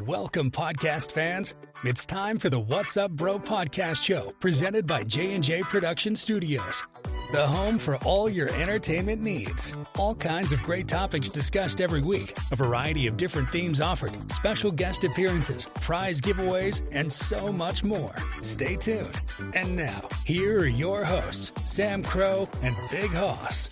Welcome, podcast fans. It's time for the What's Up Bro podcast show, presented by J&J Production Studios, the home for all your entertainment needs. All kinds of great topics discussed every week, a variety of different themes offered, special guest appearances, prize giveaways, and so much more. Stay tuned. And now, here are your hosts, Sam Crow and Big Hoss.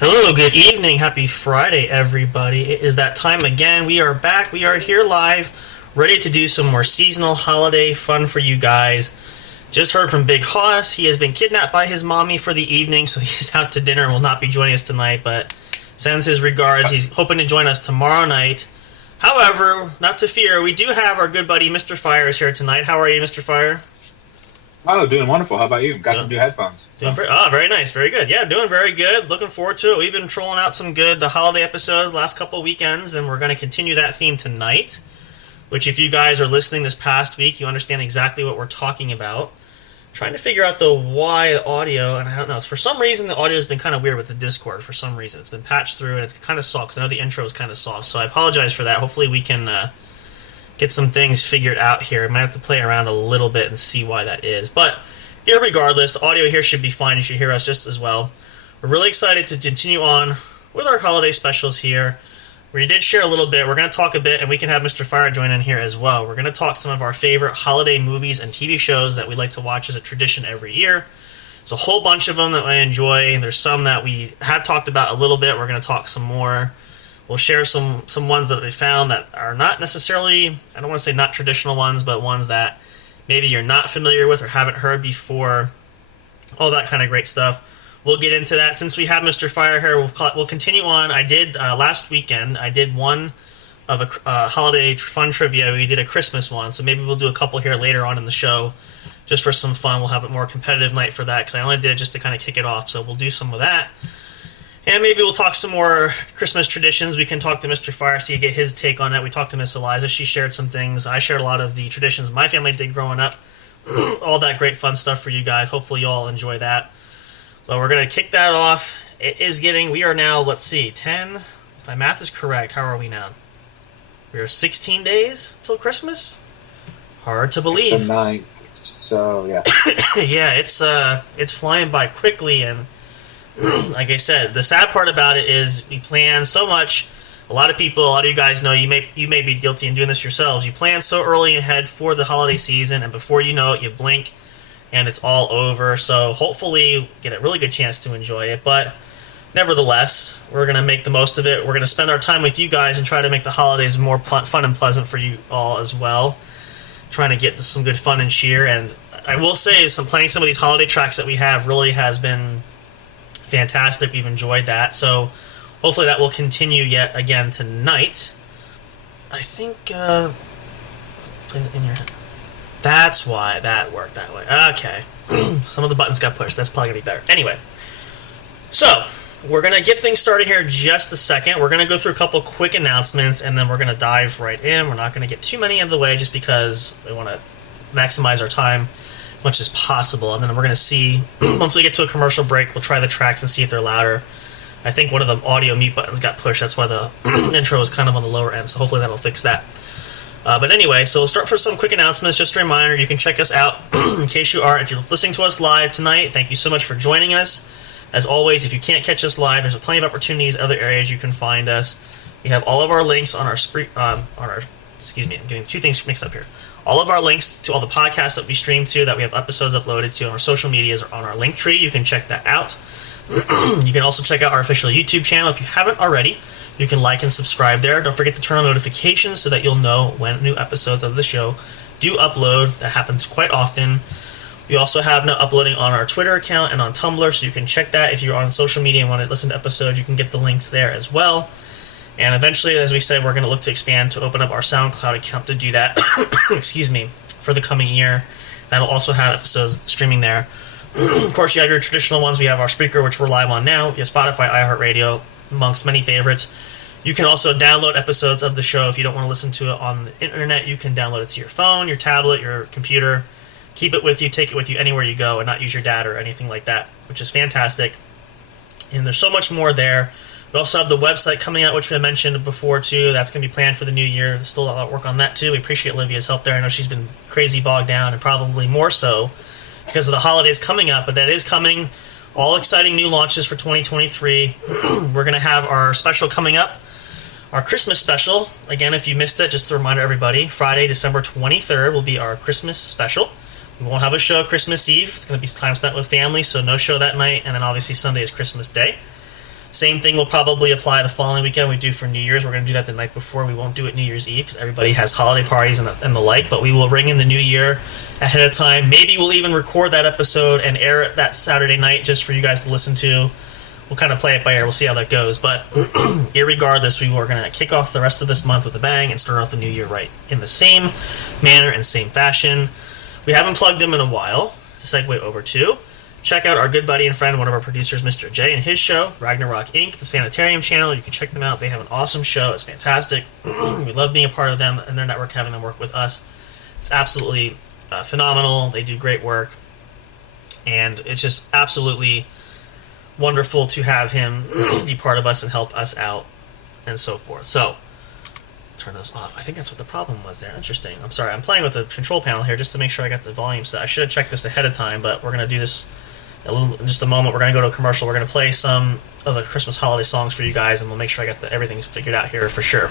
Hello, good evening, happy Friday, everybody. It is that time again. We are back, we are here live, ready to do some more seasonal holiday fun for you guys. Just heard from Big Hoss. He has been kidnapped by his mommy for the evening, so he's out to dinner and will not be joining us tonight, but sends his regards. He's hoping to join us tomorrow night. However, not to fear, we do have our good buddy Mr. Fire is here tonight. How are you, Mr. Fire? Oh, doing wonderful. How about you? Got some new headphones. Very nice. Very good. Yeah, doing very good. Looking forward to it. We've been trolling out some good holiday episodes last couple weekends, and we're going to continue that theme tonight, which if you guys are listening this past week, you understand exactly what we're talking about. Trying to figure out the why audio, and I don't know. For some reason, the audio has been kind of weird with the Discord for some reason. It's been patched through, and it's kind of soft, because I know the intro is kind of soft, so I apologize for that. Hopefully we can get some things figured out here. I might have to play around a little bit and see why that is. But irregardless, the audio here should be fine. You should hear us just as well. We're really excited to continue on with our holiday specials here. We did share a little bit. We're going to talk a bit, and we can have Mr. Fire join in here as well. We're going to talk some of our favorite holiday movies and TV shows that we like to watch as a tradition every year. There's a whole bunch of them that I enjoy. There's some that we have talked about a little bit. We're going to talk some more. We'll share some ones that we found that are not necessarily, I don't want to say not traditional ones, but ones that maybe you're not familiar with or haven't heard before. All that kind of great stuff. We'll get into that. Since we have Mr. Fire here, we'll continue on. I did, last weekend, I did one of a holiday fun trivia. We did a Christmas one, so maybe we'll do a couple here later on in the show just for some fun. We'll have a more competitive night for that because I only did it just to kind of kick it off, so we'll do some of that. And maybe we'll talk some more Christmas traditions. We can talk to Mr. Fire, see get his take on that. We talked to Miss Eliza. She shared some things. I shared a lot of the traditions my family did growing up. All that great fun stuff for you guys. Hopefully you all enjoy that. So we're going to kick that off. We are now, let's see, 10. If my math is correct, how are we now? We are 16 days till Christmas? Hard to believe. The 9th, so yeah. Yeah, it's flying by quickly, and like I said, the sad part about it is we plan so much. A lot of you guys know, you may be guilty in doing this yourselves. You plan so early ahead for the holiday season, and before you know it, you blink, and it's all over. So hopefully you get a really good chance to enjoy it. But nevertheless, we're going to make the most of it. We're going to spend our time with you guys and try to make the holidays more fun and pleasant for you all as well. Trying to get some good fun and cheer. And I will say, playing some of these holiday tracks that we have really has been fantastic. We've enjoyed that, so hopefully that will continue yet again tonight. I think in your head. That's why that worked that way. Okay. Some of the buttons got pushed. That's probably gonna be better. Anyway, so we're gonna get things started here in just a second. We're gonna go through a couple quick announcements, and then we're gonna dive right in. We're not gonna get too many of the way just because we want to maximize our time as much as possible, and then we're going to see, once we get to a commercial break, we'll try the tracks and see if they're louder. I think one of the audio mute buttons got pushed, that's why the intro is kind of on the lower end, so hopefully that'll fix that. But anyway, so we'll start for some quick announcements. Just a reminder, you can check us out in case you are, if you're listening to us live tonight, thank you so much for joining us. As always, if you can't catch us live, there's plenty of opportunities, other areas you can find us. We have all of our links on our excuse me, I'm getting two things mixed up here. All of our links to all the podcasts that we stream to, that we have episodes uploaded to on our social medias, are on our link tree. You can check that out. You can also check out our official YouTube channel if you haven't already. You can like and subscribe there. Don't forget to turn on notifications so that you'll know when new episodes of the show do upload. That happens quite often. We also have now uploading on our Twitter account and on Tumblr, so you can check that. If you're on social media and want to listen to episodes, you can get the links there as well. And eventually, as we said, we're going to look to expand to open up our SoundCloud account to do that, excuse me, for the coming year. That'll also have episodes streaming there. Of course, you have your traditional ones. We have our Spreaker, which we're live on now. You have Spotify, iHeartRadio, amongst many favorites. You can also download episodes of the show. If you don't want to listen to it on the internet, you can download it to your phone, your tablet, your computer. Keep it with you, take it with you anywhere you go, and not use your data or anything like that, which is fantastic. And there's so much more there. We also have the website coming out, which I mentioned before, too. That's going to be planned for the new year. There's still a lot of work on that, too. We appreciate Olivia's help there. I know she's been crazy bogged down, and probably more so because of the holidays coming up, but that is coming. All exciting new launches for 2023. We're going to have our special coming up, our Christmas special. Again, if you missed it, just a reminder, everybody, Friday, December 23rd will be our Christmas special. We won't have a show Christmas Eve. It's going to be time spent with family, so no show that night, and then obviously Sunday is Christmas Day. Same thing will probably apply the following weekend. We do for New Year's. We're going to do that the night before. We won't do it New Year's Eve because everybody has holiday parties and the like, but we will ring in the new year ahead of time. Maybe we'll even record that episode and air it that Saturday night just for you guys to listen to. We'll kind of play it by ear. We'll see how that goes. But irregardless, we were going to kick off the rest of this month with a bang and start off the new year right in the same manner and same fashion. We haven't plugged him in a while. To segue over to, check out our good buddy and friend, one of our producers, Mr. J, and his show, Ragnarok Inc., the Sanitarium channel. You can check them out. They have an awesome show. It's fantastic. We love being a part of them and their network, having them work with us. It's absolutely phenomenal. They do great work. And it's just absolutely wonderful to have him be part of us and help us out and so forth. So, turn those off. I think that's what the problem was there. Interesting. I'm sorry. I'm playing with the control panel here just to make sure I got the volume set. I should have checked this ahead of time, but we're going to do this in just a moment. We're going to go to a commercial. We're going to play some of the Christmas holiday songs for you guys, and we'll make sure I got everything figured out here for sure.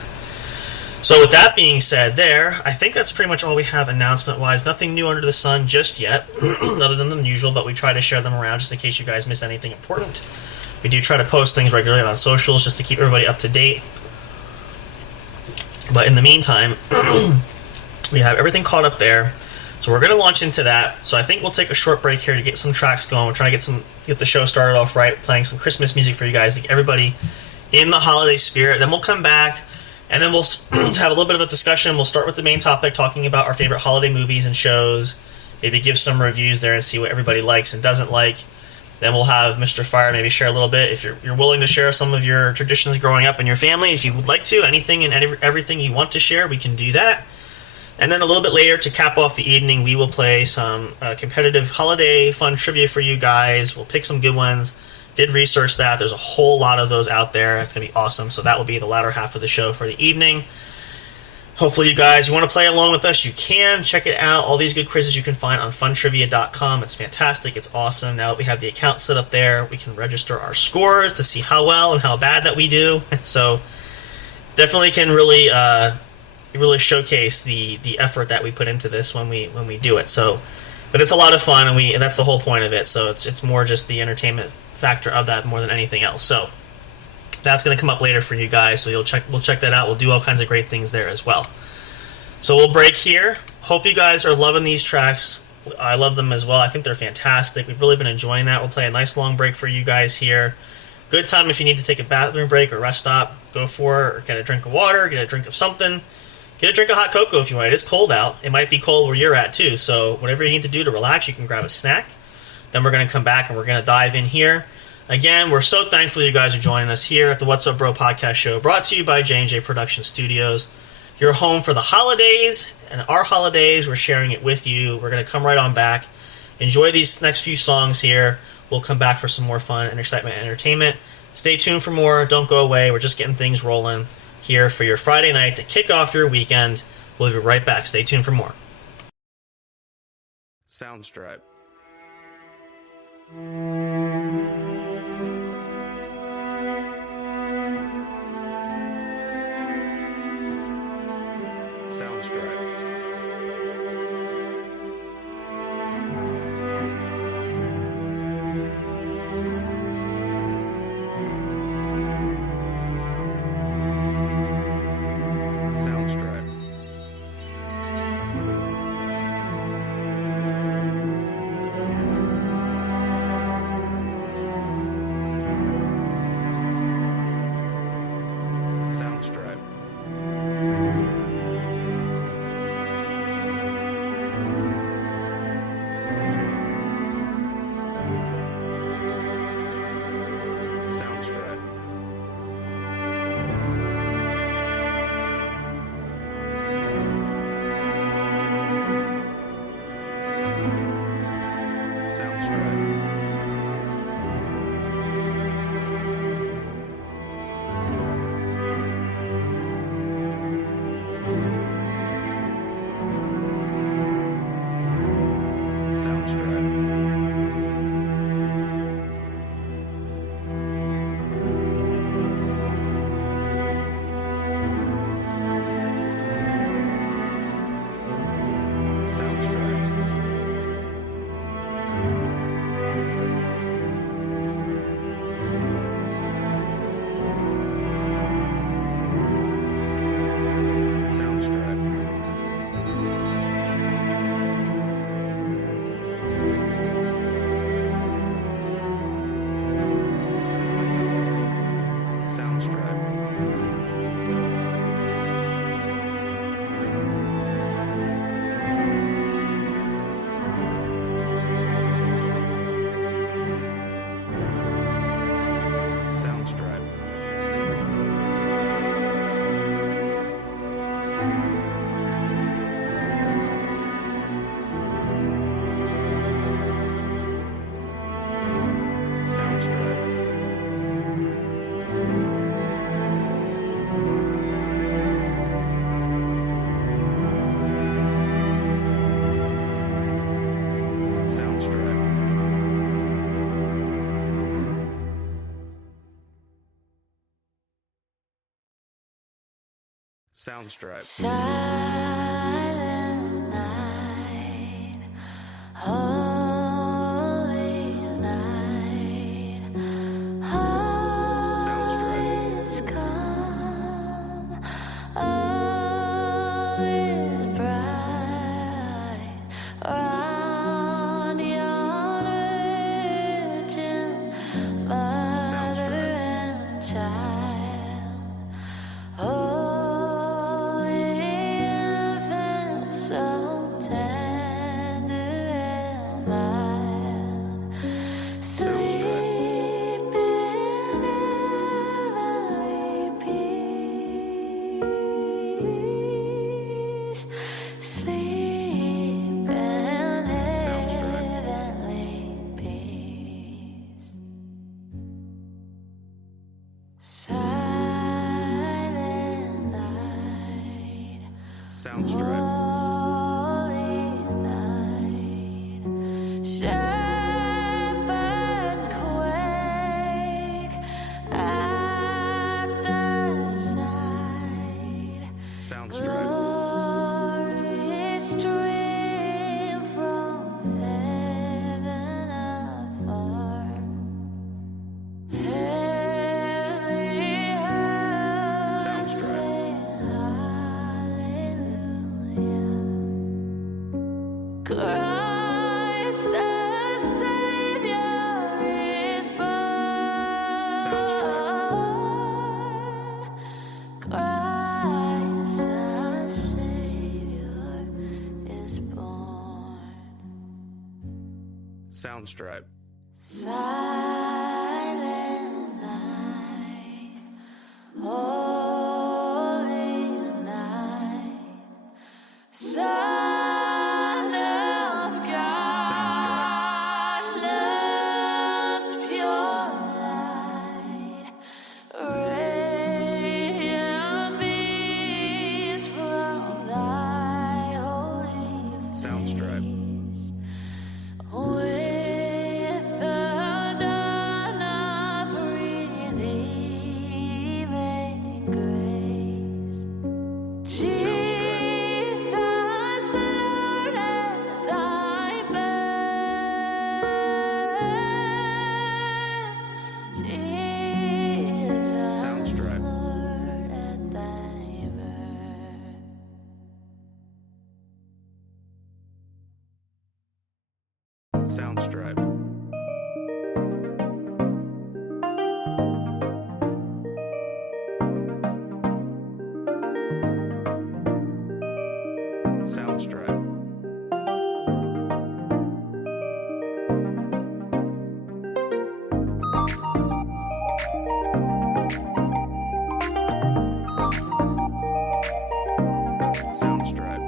So with that being said there, I think that's pretty much all we have announcement-wise. Nothing new under the sun just yet, other than the usual, but we try to share them around just in case you guys miss anything important. We do try to post things regularly on socials just to keep everybody up to date. But in the meantime, we have everything caught up there. So we're going to launch into that. So I think we'll take a short break here to get some tracks going. We're trying to get the show started off right, playing some Christmas music for you guys to get everybody in the holiday spirit. Then we'll come back, and then we'll have a little bit of a discussion. We'll start with the main topic, talking about our favorite holiday movies and shows. Maybe give some reviews there and see what everybody likes and doesn't like. Then we'll have Mr. Fire maybe share a little bit. If you're willing to share some of your traditions growing up in your family, if you would like to, anything and everything you want to share, we can do that. And then a little bit later, to cap off the evening, we will play some competitive holiday fun trivia for you guys. We'll pick some good ones. Did research that. There's a whole lot of those out there. It's going to be awesome. So that will be the latter half of the show for the evening. Hopefully you guys, you want to play along with us, you can. Check it out. All these good quizzes you can find on funtrivia.com. It's fantastic. It's awesome. Now that we have the account set up there, we can register our scores to see how well and how bad that we do. So definitely can really showcase the effort that we put into this when we do it. So, but it's a lot of fun, and that's the whole point of it. So it's more just the entertainment factor of that more than anything else. So that's going to come up later for you guys, so we'll check that out. We'll do all kinds of great things there as well. So we'll break here. Hope you guys are loving these tracks. I love them as well. I think they're fantastic. We've really been enjoying that. We'll play a nice long break for you guys here. Good time if you need to take a bathroom break or rest stop. Go for it, or get a drink of water, get a drink of something. Get a drink of hot cocoa if you want. It is cold out. It might be cold where you're at too, so whatever you need to do to relax, you can grab a snack. Then we're going to come back and we're going to dive in here. Again, we're so thankful you guys are joining us here at the What's Up Bro podcast show, brought to you by J&J Production Studios. Your home for the holidays, and our holidays, we're sharing it with you. We're going to come right on back. Enjoy these next few songs here. We'll come back for some more fun and excitement and entertainment. Stay tuned for more. Don't go away. We're just getting things rolling here for your Friday night to kick off your weekend. We'll be right back. Stay tuned for more. Soundstripe. Soundstripe. Silent night, holy night, all is calm, all is bright, round yon virgin mother and child. Holy infant, so tender and mild, sleep in heavenly peace, sleep in heavenly peace. Silent night, Soundstripe. holy night, shepherds quake at the sight. Soundstripe. Glory stream from heaven afar. Heavenly hosts Soundstripe. sing hallelujah. Christ the Savior is born. Christ the Savior is born. Soundstripe. Silent night, holy night, Son of God, love's pure light, radiant beams from thy holy Soundstripe. face. With the dawn of redeeming grace, Jesus, Lord, at thy birth. Jesus, Soundstripe. Lord, at thy birth. Soundstripe. Soundstripe. Soundstripe.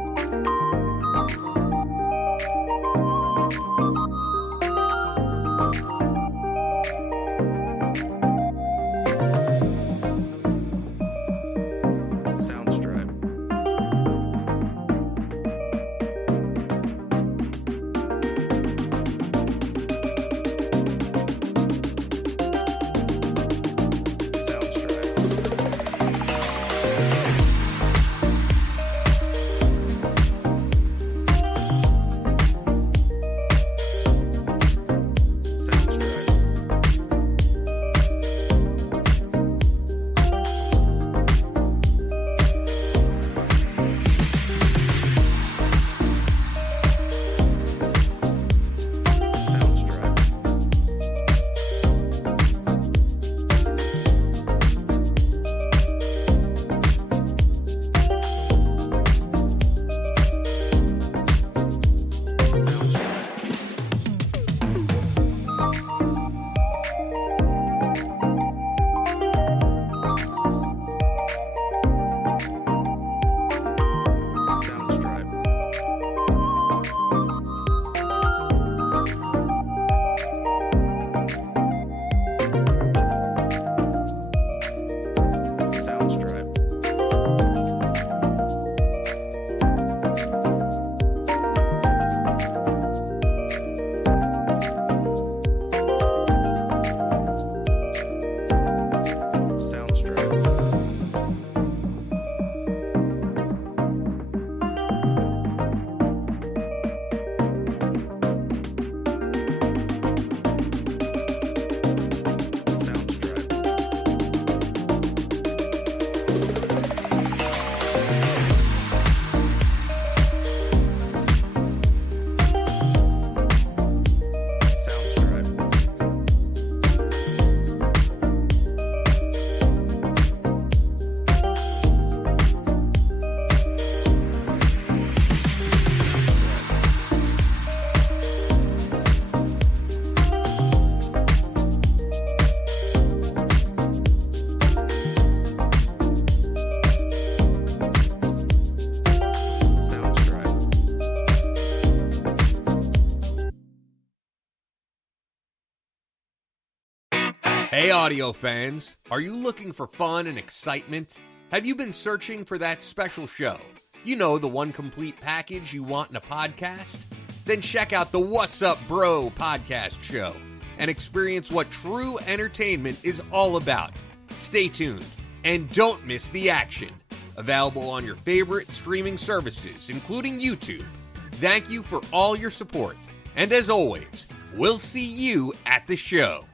Hey, audio fans, are you looking for fun and excitement? Have you been searching for that special show? You know, the one complete package you want in a podcast? Then check out the What's Up Bro podcast show and experience what true entertainment is all about. Stay tuned and don't miss the action. Available on your favorite streaming services, including YouTube. Thank you for all your support. And as always, we'll see you at the show.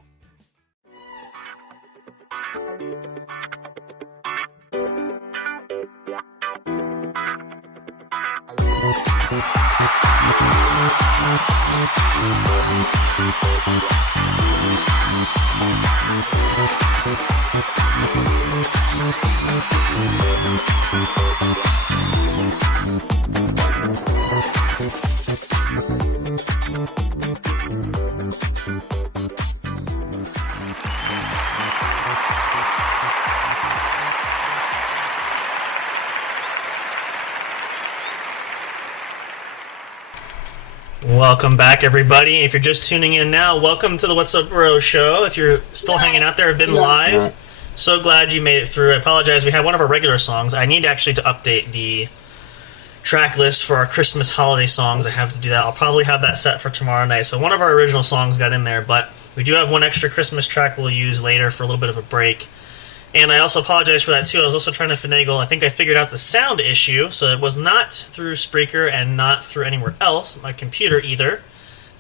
Welcome back, everybody. If you're just tuning in now, welcome to the What's Up Bro show. If you're still hanging out there, been live, so glad you made it through. I apologize, we had one of our regular songs. I need actually to update the track list for our Christmas holiday songs. I have to do that. I'll probably have that set for tomorrow night. So one of our original songs got in there, but we do have one extra Christmas track we'll use later for a little bit of a break. And I also apologize for that, too. I was also trying to finagle. I think I figured out the sound issue, so it was not through Spreaker and not through anywhere else, my computer either.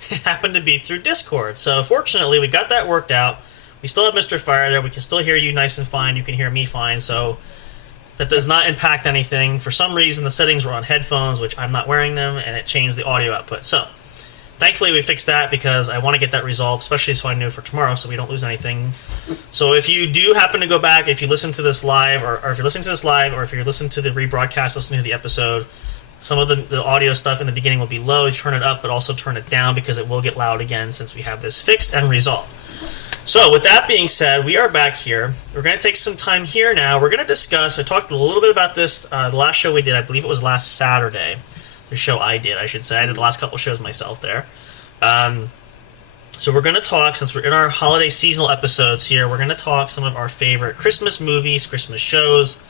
It happened to be through Discord. So fortunately, we got that worked out. We still have Mr. Fire there. We can still hear you nice and fine. You can hear me fine. So that does not impact anything. For some reason, the settings were on headphones, which I'm not wearing them, and it changed the audio output. So thankfully, we fixed that because I want to get that resolved, especially so I know for tomorrow so we don't lose anything. So if you do happen to go back, if you listen to this live, or if you're listening to this live, or if you're listening to the rebroadcast, listening to the episode, some of the audio stuff in the beginning will be low. You turn it up, but also turn it down because it will get loud again since we have this fixed and resolved. So with that being said, we are back here. We're going to take some time here now. We're going to discuss, I talked a little bit about this the last show we did. I believe it was last Saturday. The show I did, I should say. I did the last couple shows myself there. So we're going to talk, since we're in our holiday seasonal episodes here, we're going to talk some of our favorite Christmas movies, Christmas shows.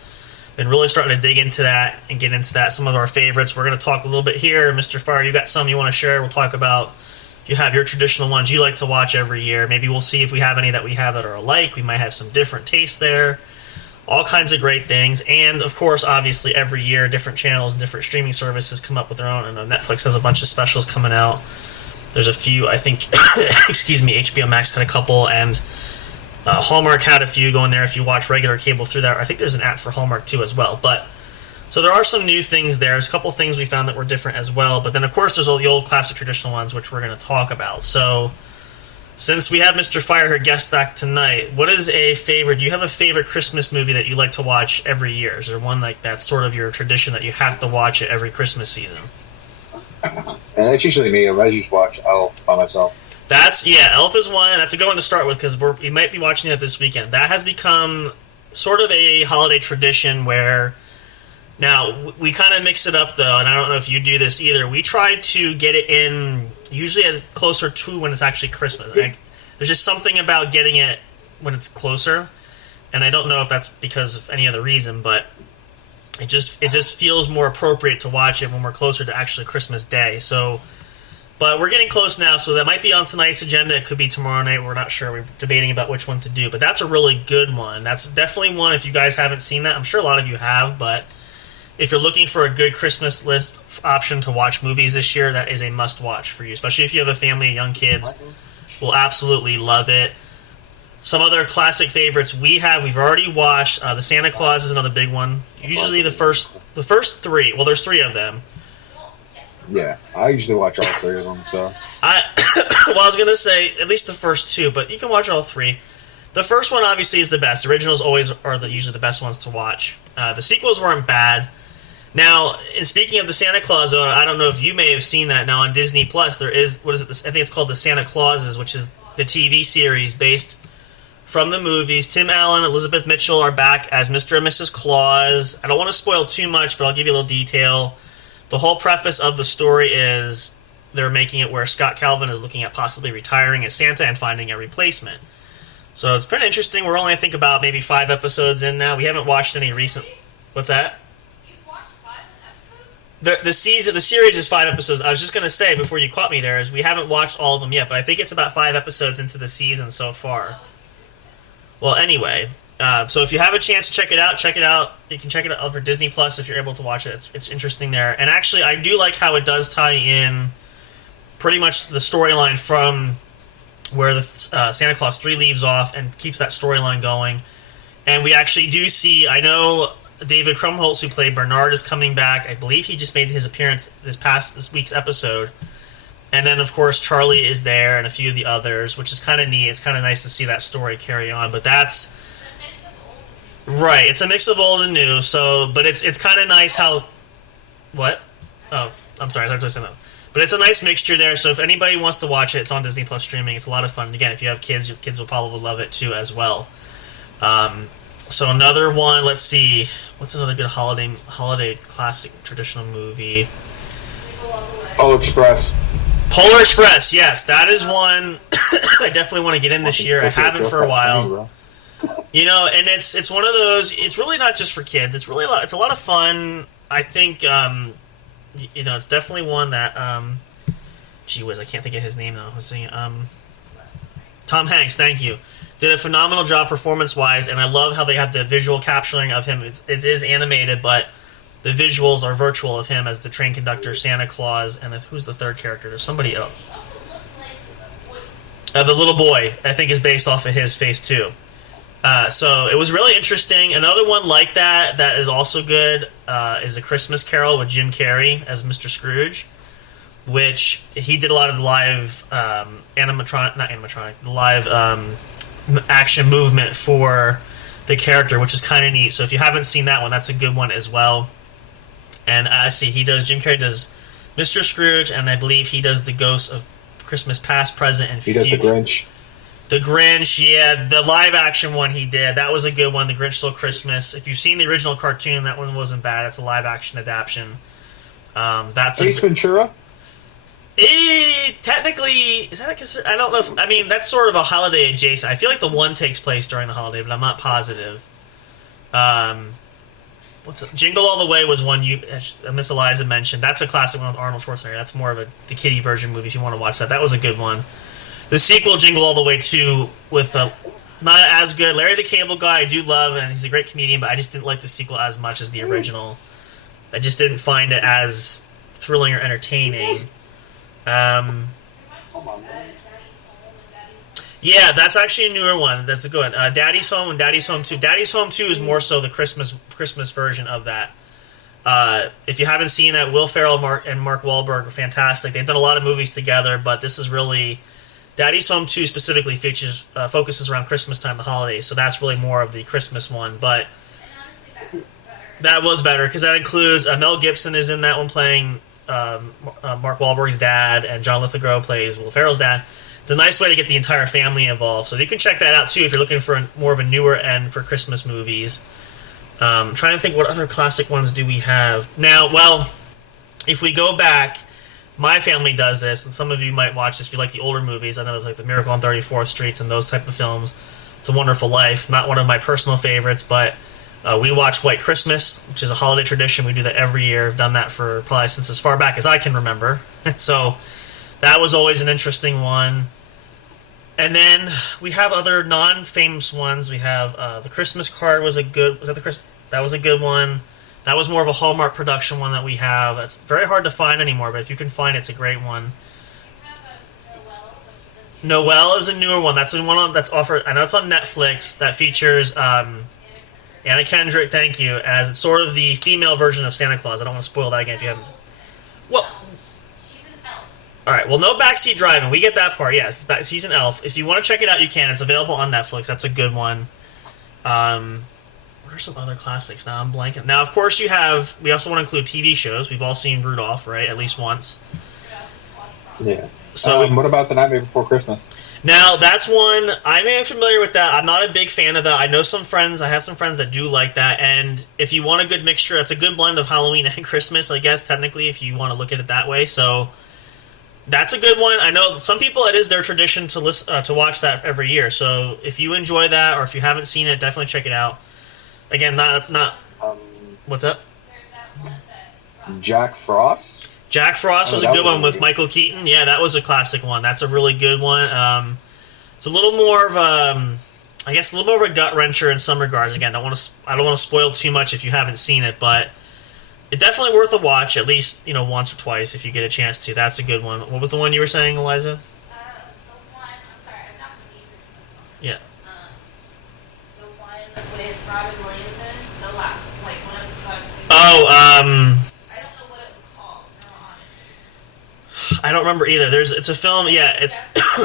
Been really starting to dig into that and get into that, some of our favorites. We're going to talk a little bit here. Mr. Fire, you got some you want to share? We'll talk about if you have your traditional ones you like to watch every year. Maybe we'll see if we have any that we have that are alike. We might have some different tastes there. All kinds of great things. And, of course, obviously, every year, different channels and different streaming services come up with their own. I know Netflix has a bunch of specials coming out. There's a few, I think, excuse me, HBO Max had a couple, and Hallmark had a few going there if you watch regular cable through there. I think there's an app for Hallmark, too, as well. But so there are some new things there. There's a couple things we found that were different as well. But then, of course, there's all the old classic traditional ones, which we're going to talk about. So since we have Mr. Fire, her guest, back tonight, what is a favorite? Do you have a favorite Christmas movie that you like to watch every year? Is there one like that's sort of your tradition that you have to watch it every Christmas season? And it's usually me. I just watch Elf by myself. Elf is one. That's a good one to start with because we might be watching it this weekend. That has become sort of a holiday tradition where now we kind of mix it up though, and I don't know if you do this either. We try to get it in usually as closer to when it's actually Christmas. Like, there's just something about getting it when it's closer, and I don't know if that's because of any other reason, but it just feels more appropriate to watch it when we're closer to actually Christmas Day. So, but we're getting close now, so that might be on tonight's agenda. It could be tomorrow night. We're not sure. We're debating about which one to do, but that's a really good one. That's definitely one. If you guys haven't seen that, I'm sure a lot of you have, but if you're looking for a good Christmas list option to watch movies this year, that is a must-watch for you, especially if you have a family and young kids. Will absolutely love it. Some other classic favorites we've already watched. The Santa Claus is another big one. Usually the first three. Well, there's three of them. Yeah, I usually watch all three of them. So I was gonna say at least the first two, but you can watch all three. The first one obviously is the best. The originals always are usually the best ones to watch. The sequels weren't bad. Now, in speaking of the Santa Claus, I don't know if you may have seen that. Now on Disney Plus, there is I think it's called the Santa Clauses, which is the TV series based from the movies. Tim Allen, Elizabeth Mitchell are back as Mr. and Mrs. Claus. I don't want to spoil too much, but I'll give you a little detail. The whole preface of the story is they're making it where Scott Calvin is looking at possibly retiring as Santa and finding a replacement. So it's pretty interesting. We're only, I think, about maybe 5 episodes in now. We haven't watched any recent. What's that? You've watched 5 episodes? The series is 5 episodes. I was just gonna say before you caught me there is we haven't watched all of them yet, but I think it's about 5 episodes into the season so far. Well, anyway, so if you have a chance to check it out, check it out. You can check it out over Disney Plus if you're able to watch it. It's interesting there, and actually, I do like how it does tie in pretty much the storyline from where the Santa Claus 3 leaves off and keeps that storyline going. And we actually do see, I know David Krumholtz, who played Bernard, is coming back. I believe he just made his appearance this week's episode. And then, of course, Charlie is there and a few of the others, which is kind of neat. It's kind of nice to see that story carry on. But that's... Right, it's a mix of old and new. So, but it's kind of nice how... What? Oh, I'm sorry. I thought I was saying that. But it's a nice mixture there, so if anybody wants to watch it, it's on Disney Plus streaming. It's a lot of fun. Again, if you have kids, your kids will probably love it too as well. So another one, let's see, what's another good holiday classic traditional movie? Polar Express. Polar Express, yes, that is one I definitely want to get in this year. I haven't for a while. You know, and it's one of those. It's really not just for kids. It's really it's a lot of fun. I think. You know, it's definitely one that, gee whiz, I can't think of his name now. Who's singing? Tom Hanks, thank you. Did a phenomenal job performance-wise, and I love how they have the visual capturing of him. It is animated, but the visuals are virtual of him as the train conductor, Santa Claus, and who's the third character? There's somebody else. The little boy, I think, is based off of his face, too. So it was really interesting. Another one like that is also good is A Christmas Carol with Jim Carrey as Mr. Scrooge, which he did a lot of the live action movement for the character, which is kind of neat. So if you haven't seen that one, that's a good one as well. And I see Jim Carrey does Mr. Scrooge, and I believe he does the Ghost of Christmas Past, Present, and Future. He does the Grinch. The Grinch, yeah, the live-action one he did. That was a good one, The Grinch Stole Christmas. If you've seen the original cartoon, that one wasn't bad. It's a live-action adaptation. That's Ace Ventura? Technically, is that I don't know if... I mean, that's sort of a holiday adjacent. I feel like the one takes place during the holiday, but I'm not positive. Jingle All the Way was one Miss Eliza mentioned. That's a classic one with Arnold Schwarzenegger. That's more of the kiddie version movie if you want to watch that. That was a good one. The sequel, Jingle All the Way 2, with not as good. Larry the Cable Guy, I do love, and he's a great comedian, but I just didn't like the sequel as much as the original. I just didn't find it as thrilling or entertaining. Yeah, that's actually a newer one. That's a good one. Daddy's Home and Daddy's Home 2. Daddy's Home 2 is more so the Christmas version of that. If you haven't seen that, Will Ferrell and Mark Wahlberg are fantastic. They've done a lot of movies together, but this is really... Daddy's Home 2 specifically focuses around Christmas time, the holidays, so that's really more of the Christmas one, but that was better, because that includes Mel Gibson is in that one playing Mark Wahlberg's dad, and John Lithgow plays Will Ferrell's dad. It's a nice way to get the entire family involved, so you can check that out too if you're looking for more of a newer end for Christmas movies. Trying to think what other classic ones do we have. Now, well, if we go back... My family does this, and some of you might watch this if you like the older movies. I know it's like The Miracle on 34th Street and those type of films. It's a Wonderful Life. Not one of my personal favorites, but we watch White Christmas, which is a holiday tradition. We do that every year. I've done that for probably since as far back as I can remember. So that was always an interesting one. And then we have other non-famous ones. We have The Christmas Card was a good... That was a good one. That was more of a Hallmark production one that we have. It's very hard to find anymore, but if you can find it, it's a great one. Noelle is a newer one. That's the one that's offered. I know it's on Netflix. That features Anna Kendrick. Thank you. As it's sort of the female version of Santa Claus. I don't want to spoil that again if you haven't. Well, all right. Well, no backseat driving. We get that part. Yes, she's an elf. If you want to check it out, you can. It's available on Netflix. That's a good one. What are some other classics? Now I'm blanking. Now, of course, we also want to include TV shows. We've all seen Rudolph, right? At least once. Yeah. So, what about The Nightmare Before Christmas? Now, that's one, I'm familiar with that. I'm not a big fan of that. I have some friends that do like that, and if you want a good mixture, it's a good blend of Halloween and Christmas, I guess, technically, if you want to look at it that way. So, That's a good one. I know some people, it is their tradition to to watch that every year. So if you enjoy that, or if you haven't seen it, definitely check it out. Again, not what's up? Jack Frost. Jack Frost was a that good was one a with good- Michael Keaton. Yeah, that was a classic one. That's a really good one. It's a little more of I guess a little more of a gut wrencher in some regards. Again, I don't want to spoil too much if you haven't seen it, but it's definitely worth a watch at least once or twice if you get a chance to. That's a good one. What was the one you were saying, Eliza? The one, I'm sorry, I'm not going to be Yeah. the one with Robin Williams in it, the last, like one of his last movies. Oh, I don't know what it was called, no, honestly. I don't remember either. It's a film. Yeah, it's It's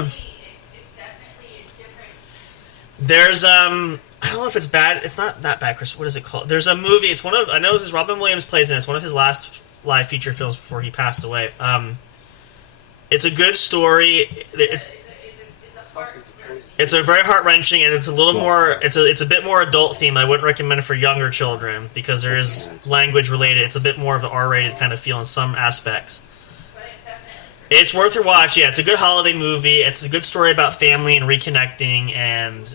definitely a different. there's I don't know if it's bad. It's not that bad, Chris. What is it called? There's a movie. It's one of I know this is Robin Williams plays in it. It's one of his last live feature films before he passed away. It's a good story. It's It's a heart. It's a very heart wrenching, and it's a little more. It's a bit more adult theme. I wouldn't recommend it for younger children because there is language related. It's a bit more of an R-rated kind of feel in some aspects. But it's definitely. It's worth your watch. Yeah, it's a good holiday movie. It's a good story about family and reconnecting, and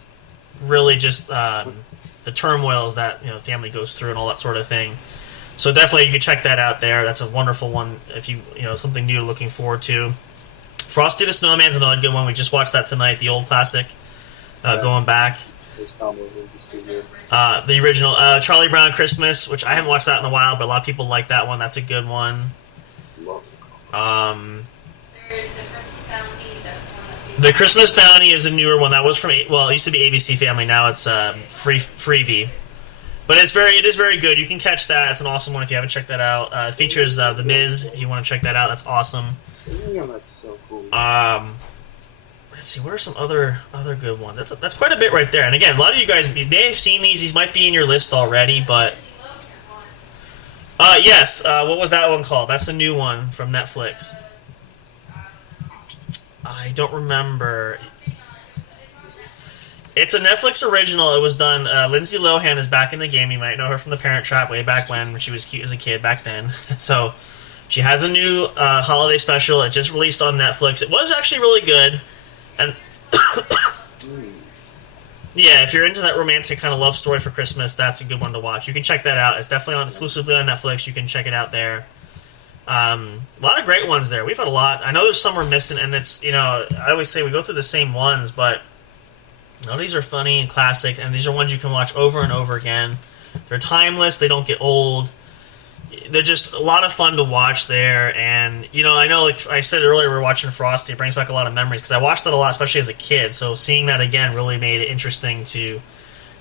really just the turmoils that family goes through and all that sort of thing. So definitely you can check that out there. That's a wonderful one if you something new looking forward to. Frosty the Snowman's another good one. We just watched that tonight, the old classic. Going back. This combo movie's too good. The original Charlie Brown Christmas, which I haven't watched that in a while, but a lot of people like that one. That's a good one. Love There's the Christmas Bounty. That's one that The Christmas Bounty is a newer one. That was from it used to be ABC Family. Now it's Freevee. But it is very good. You can catch that. It's an awesome one if you haven't checked that out. It features The Miz. If you want to check that out, that's awesome. Yeah, that's so cool. Let's see. What are some other good ones? That's quite a bit right there. And again, a lot of you guys you may have seen these. These might be in your list already, but yes. What was that one called? That's a new one from Netflix. I don't remember. It's a Netflix original. It was done. Lindsay Lohan is back in the game. You might know her from The Parent Trap way back when she was cute as a kid back then. So she has a new holiday special. It just released on Netflix. It was actually really good. And yeah, if you're into that romantic kind of love story for Christmas, that's a good one to watch. You can check that out. It's definitely exclusively on Netflix. You can check it out there. A lot of great ones there. We've had a lot. I know there's some we're missing, and it's I always say we go through the same ones, but these are funny and classics, and these are ones you can watch over and over again. They're timeless. They don't get old. They're just a lot of fun to watch there. And I know, like I said earlier, we're watching Frosty. It brings back a lot of memories because I watched that a lot, especially as a kid. So seeing that again really made it interesting to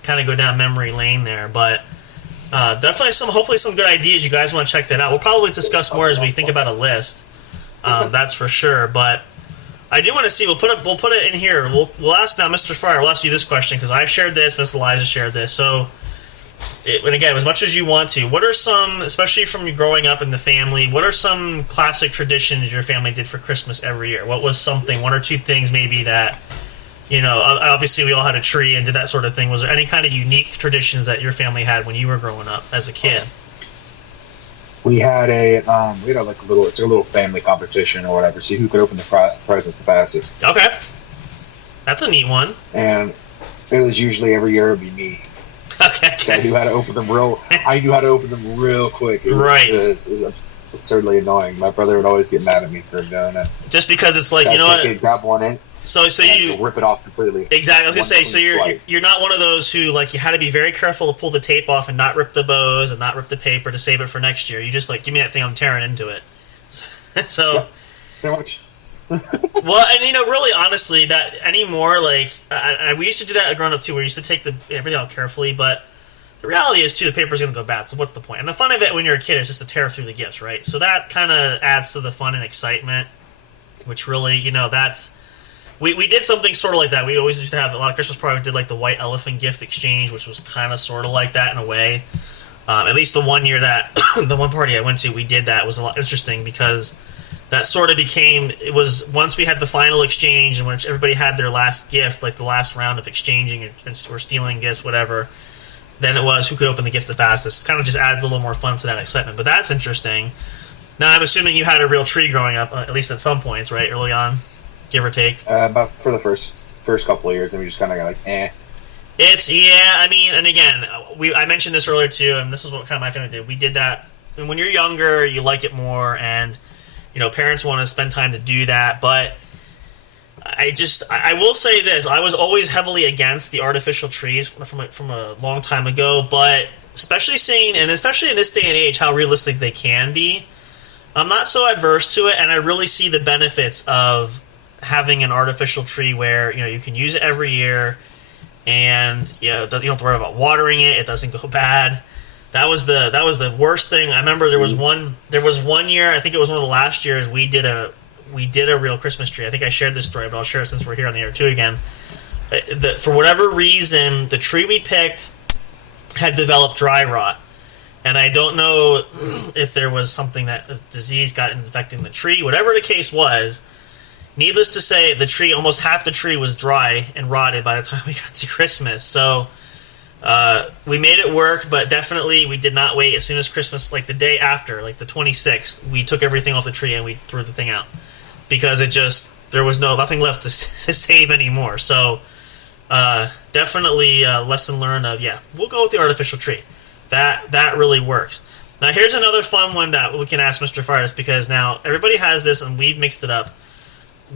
kind of go down memory lane there. But definitely hopefully some good ideas. You guys want to check that out. We'll probably discuss more as we think about a list. That's for sure. But I do want to see. We'll put it in here. We'll ask now, Mr. Fryer. We'll ask you this question because I've shared this. Miss Eliza shared this. So, and again, as much as you want to, what are some, especially from you growing up in the family, what are some classic traditions your family did for Christmas every year? What was something, one or two things maybe that, obviously we all had a tree and did that sort of thing. Was there any kind of unique traditions that your family had when you were growing up as a kid? We had it's a little family competition or whatever. See who could open the presents the fastest. Okay, that's a neat one. And it was usually every year it would be me. Okay. I knew how to open them real quick. Right. It was absurdly annoying. My brother would always get mad at me for doing it. Just because it's like, what? Grab one in. So you rip it off completely. Exactly. I was gonna say, so Swipe. you're not one of those who you had to be very careful to pull the tape off and not rip the bows and not rip the paper to save it for next year. You just give me that thing, I'm tearing into it. So, Pretty much. well, and really, honestly, that anymore, we used to do that growing up too. We used to take everything out carefully, but the reality is too, the paper's gonna go bad. So what's the point? And the fun of it when you're a kid is just to tear through the gifts, right? So that kind of adds to the fun and excitement, which really, that's. We did something sort of like that. We always used to have a lot of Christmas parties. We did the white elephant gift exchange, which was kind of sort of like that in a way. At least the one year that the one party I went to, we did that. It was a lot interesting because that sort of it was once we had the final exchange and when everybody had their last gift, like the last round of exchanging or stealing gifts, whatever. Then it was who could open the gift the fastest. Kind of just adds a little more fun to that excitement. But that's interesting. Now, I'm assuming you had a real tree growing up, at least at some points, right? Early on, give or take. About for the first couple of years, and we just kind of like, eh. I mean, and again, I mentioned this earlier too, and this is what kind of my family did. We did that, and when you're younger, you like it more, and parents want to spend time to do that. But I will say this: I was always heavily against the artificial trees from a long time ago, but especially in this day and age, how realistic they can be. I'm not so adverse to it, and I really see the benefits of having an artificial tree where you can use it every year, and you don't have to worry about watering it. It doesn't go bad. That was the worst thing. I remember there was one year. I think it was one of the last years we did a real Christmas tree. I think I shared this story, but I'll share it since we're here on the air too again. For whatever reason, the tree we picked had developed dry rot. And I don't know if there was something that a disease got infecting the tree. Whatever the case was, needless to say, almost half the tree was dry and rotted by the time we got to Christmas. So we made it work, but definitely we did not wait. As soon as Christmas, like the day after, like the 26th, we took everything off the tree and we threw the thing out because there was nothing left to save anymore. So definitely lesson learned of we'll go with the artificial tree. That really works. Now here's another fun one that we can ask Mr. Fardis, because now everybody has this and we've mixed it up.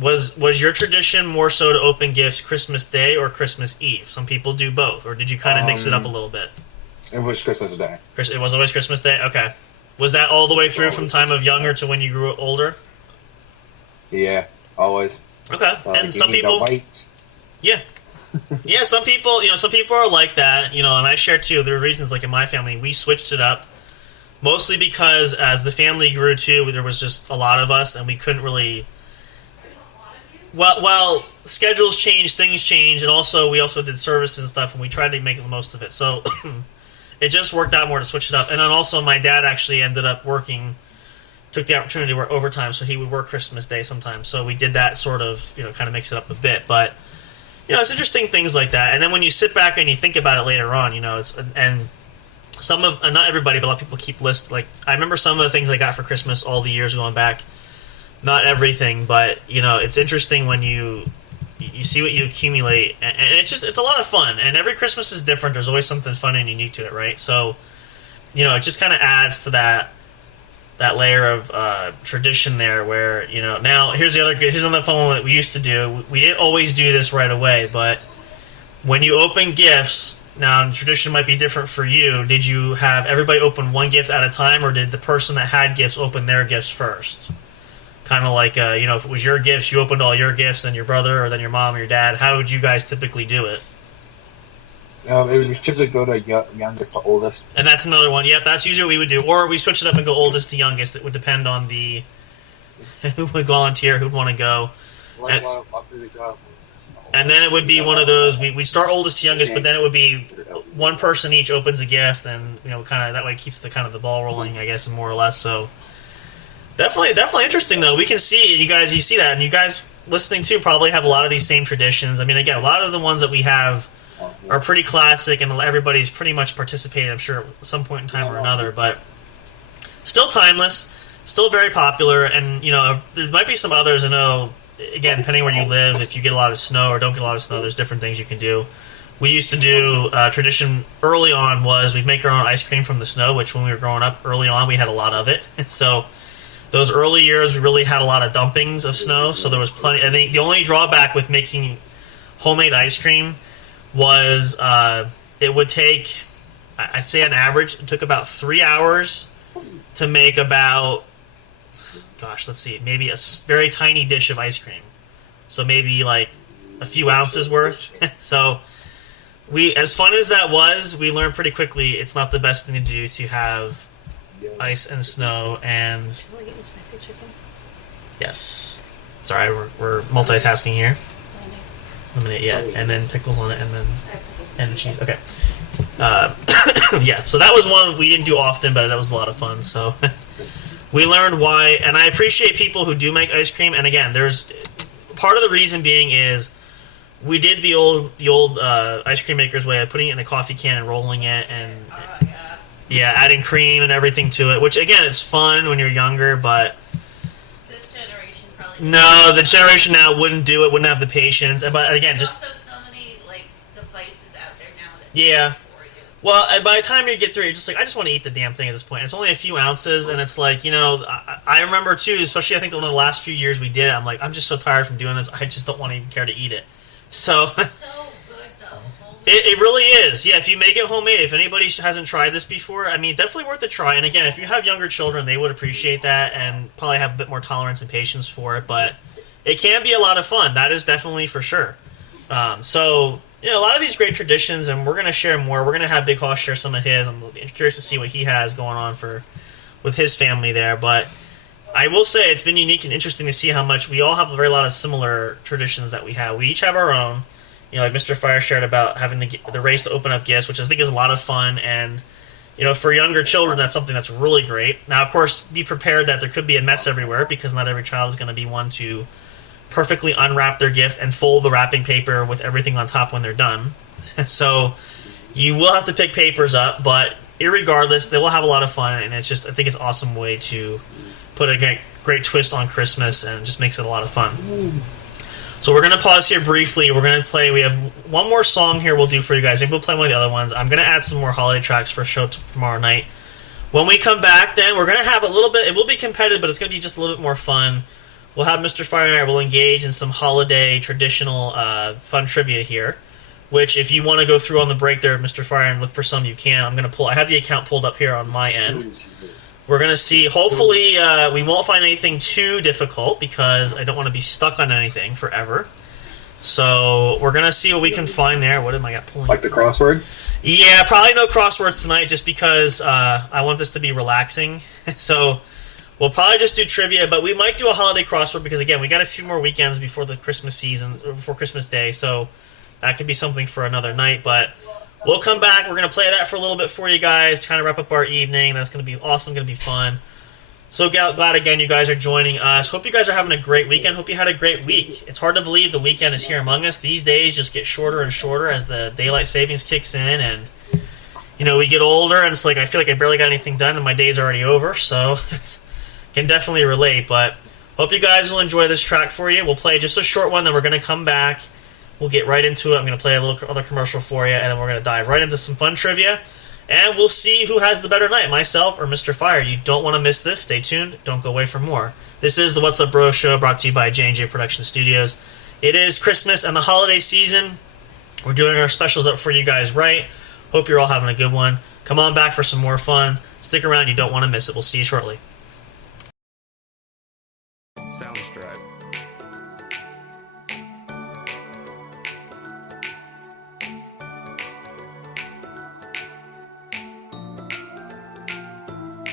Was your tradition more so to open gifts Christmas Day or Christmas Eve? Some people do both, or did you kind of mix it up a little bit? It was Christmas Day. It was always Christmas Day? Okay. Was that all the way through from time of younger to when you grew older? Yeah, always. Okay. And some people... Yeah. Yeah, some people are like that, and I share too. There are reasons, like in my family, we switched it up, mostly because as the family grew too, there was just a lot of us, and we couldn't really. Well, schedules change, things change, and also we also did services and stuff, and we tried to make the most of it. So it just worked out more to switch it up. And then also, my dad actually ended up took the opportunity to work overtime, so he would work Christmas Day sometimes. So we did that sort of, kind of mix it up a bit, but. It's interesting things like that. And then when you sit back and you think about it later on, and not everybody, but a lot of people keep lists. Like, I remember some of the things I got for Christmas all the years going back. Not everything, but, it's interesting when you see what you accumulate. And it's a lot of fun. And every Christmas is different. There's always something fun and unique to it, right? So, it just kind of adds to that layer of tradition there where, now here's another fun one that we used to do. We didn't always do this right away, but when you open gifts, now tradition might be different for you. Did you have everybody open one gift at a time, or did the person that had gifts open their gifts first? Kind of like, if it was your gifts, you opened all your gifts, and your brother, or then your mom or your dad. How would you guys typically do it? It would typically go to youngest to oldest. And that's another one. Yep, that's usually what we would do. Or we switch it up and go oldest to youngest. It would depend on who would volunteer, who'd want to go. And then it would be one of those, we start oldest to youngest, but then it would be one person each opens a gift, and kind of that way it keeps the ball rolling, I guess, more or less. So definitely interesting though. We can see you see that, and you guys listening too probably have a lot of these same traditions. I mean, again, a lot of the ones that we have are pretty classic, and everybody's pretty much participated, I'm sure, at some point in time or another, but still timeless, still very popular, and, there might be some others. I know, again, depending where you live, if you get a lot of snow or don't get a lot of snow, there's different things you can do. We used to do, tradition early on was we'd make our own ice cream from the snow, which when we were growing up early on, we had a lot of it, so those early years, we really had a lot of dumpings of snow, so there was plenty. I think the only drawback with making homemade ice cream was it would take, I'd say on average, it took about 3 hours to make about, maybe a very tiny dish of ice cream. So maybe like a few ounces worth. So as fun as that was, we learned pretty quickly it's not the best thing to do to have ice and snow and... Should we get spicy chicken? Yes. Sorry, we're multitasking here. And then pickles on it, and cheese. Okay. So that was one we didn't do often, but that was a lot of fun. So we learned why, and I appreciate people who do make ice cream. And again, there's part of the reason being is we did the old ice cream maker's way of putting it in a coffee can and rolling it, and Yeah, adding cream and everything to it, which again, it's fun when you're younger, but This generation probably. no, the generation now wouldn't do it, wouldn't have the patience. But again, There's just also so many like devices out there now that Yeah. for you. well, and by the time you get through, you're just like, I just want to eat the damn thing at this point. It's only a few ounces, and it's like, I remember too, especially I think one of the last few years we did it. I'm like, I'm just so tired from doing this. I just don't want to even care to eat it. So. So good though. Homemade. It really is. Yeah, if you make it homemade, if anybody hasn't tried this before, I mean, definitely worth a try. And again, if you have younger children, they would appreciate that and probably have a bit more tolerance and patience for it. But it can be a lot of fun. That is definitely for sure. So, a lot of these great traditions, and we're going to share more. We're going to have Big Hoss share some of his. I'm curious to see what he has going on with his family there. But I will say it's been unique and interesting to see how much we all have a very lot of similar traditions that we have. We each have our own. Like Mr. Fire shared about having the race to open up gifts, which I think is a lot of fun. And, for younger children, that's something that's really great. Now, of course, be prepared that there could be a mess everywhere because not every child is going to be one to perfectly unwrap their gift and fold the wrapping paper with everything on top when they're done. So you will have to pick papers up, but irregardless, they will have a lot of fun. And I think it's an awesome way to put a great twist on Christmas and just makes it a lot of fun. So we're going to pause here briefly. We're going to play. We have one more song here we'll do for you guys. Maybe we'll play one of the other ones. I'm going to add some more holiday tracks for a show tomorrow night. When we come back, then, we're going to have a little bit. It will be competitive, but it's going to be just a little bit more fun. We'll have Mr. Fire and I will engage in some holiday traditional fun trivia here, which if you want to go through on the break there, Mr. Fire, and look for some, you can. I have the account pulled up here on my end. We're going to see, hopefully, we won't find anything too difficult because I don't want to be stuck on anything forever. So we're going to see what we can find there. What am I got pulling? Like the crossword? Yeah, probably no crosswords tonight just because I want this to be relaxing. So we'll probably just do trivia, but we might do a holiday crossword because, again, we got a few more weekends before the Christmas season, before Christmas Day. So that could be something for another night, but we'll come back. We're going to play that for a little bit for you guys, trying to wrap up our evening. That's going to be awesome, going to be fun. So glad, again, you guys are joining us. Hope you guys are having a great weekend. Hope you had a great week. It's hard to believe the weekend is here among us. These days just get shorter and shorter as the daylight savings kicks in, and, we get older, and it's like I feel like I barely got anything done, and my day's already over, so can definitely relate. But hope you guys will enjoy this track for you. We'll play just a short one, then we're going to come back. We'll get right into it. I'm going to play a little other commercial for you, and then we're going to dive right into some fun trivia. And we'll see who has the better night, myself or Mr. Fire. You don't want to miss this. Stay tuned. Don't go away for more. This is the What's Up Bro Show, brought to you by J&J Production Studios. It is Christmas and the holiday season. We're doing our specials up for you guys right. Hope you're all having a good one. Come on back for some more fun. Stick around. You don't want to miss it. We'll see you shortly. Soundstripe.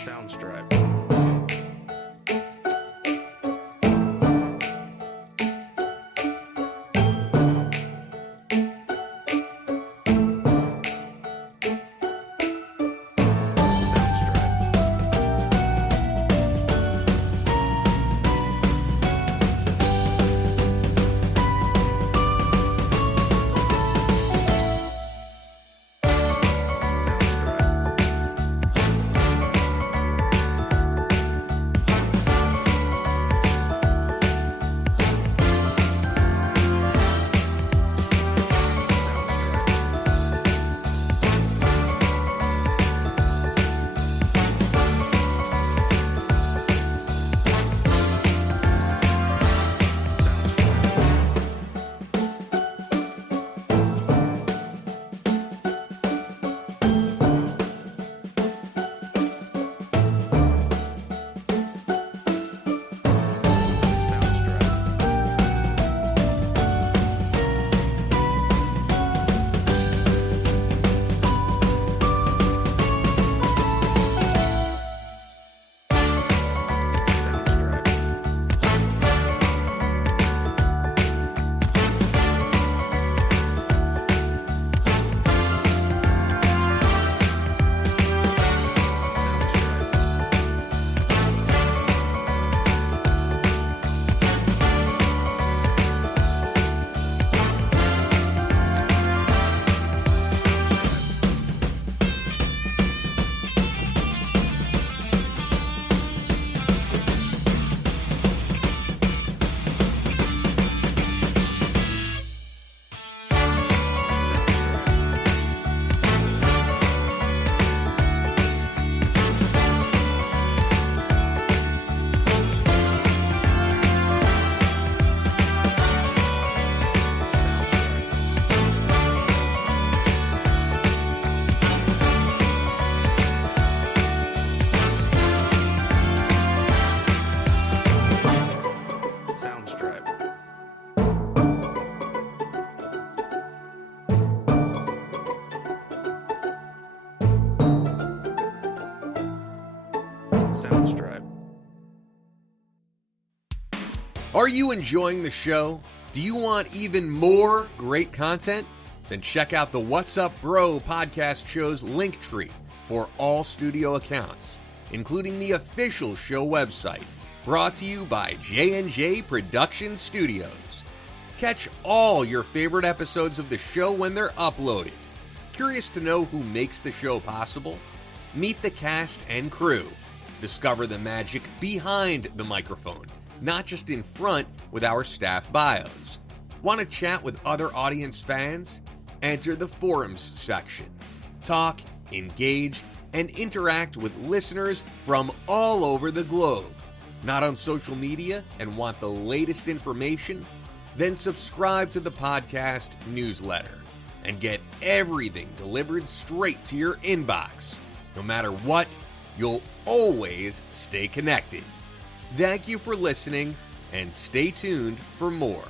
Soundstripe. Soundstripe. Are you enjoying the show? Do you want even more great content? Then check out the What's Up Bro podcast show's link tree for all studio accounts, including the official show website, brought to you by J&J Production Studios. Catch all your favorite episodes of the show when they're uploaded. Curious to know who makes the show possible? Meet the cast and crew. Discover the magic behind the microphone, not just in front with our staff bios. Want to chat with other audience fans? Enter the forums section. Talk, engage, and interact with listeners from all over the globe. Not on social media and want the latest information? Then subscribe to the podcast newsletter and get everything delivered straight to your inbox. No matter what, you'll always stay connected. Thank you for listening, and stay tuned for more.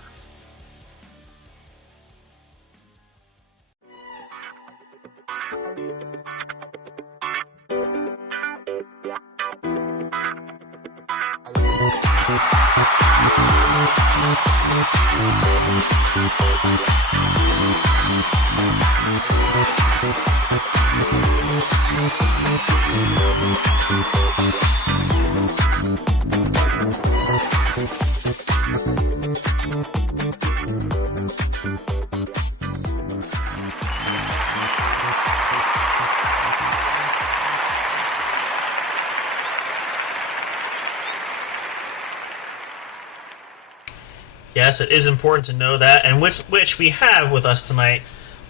Yes, it is important to know that, and which we have with us tonight.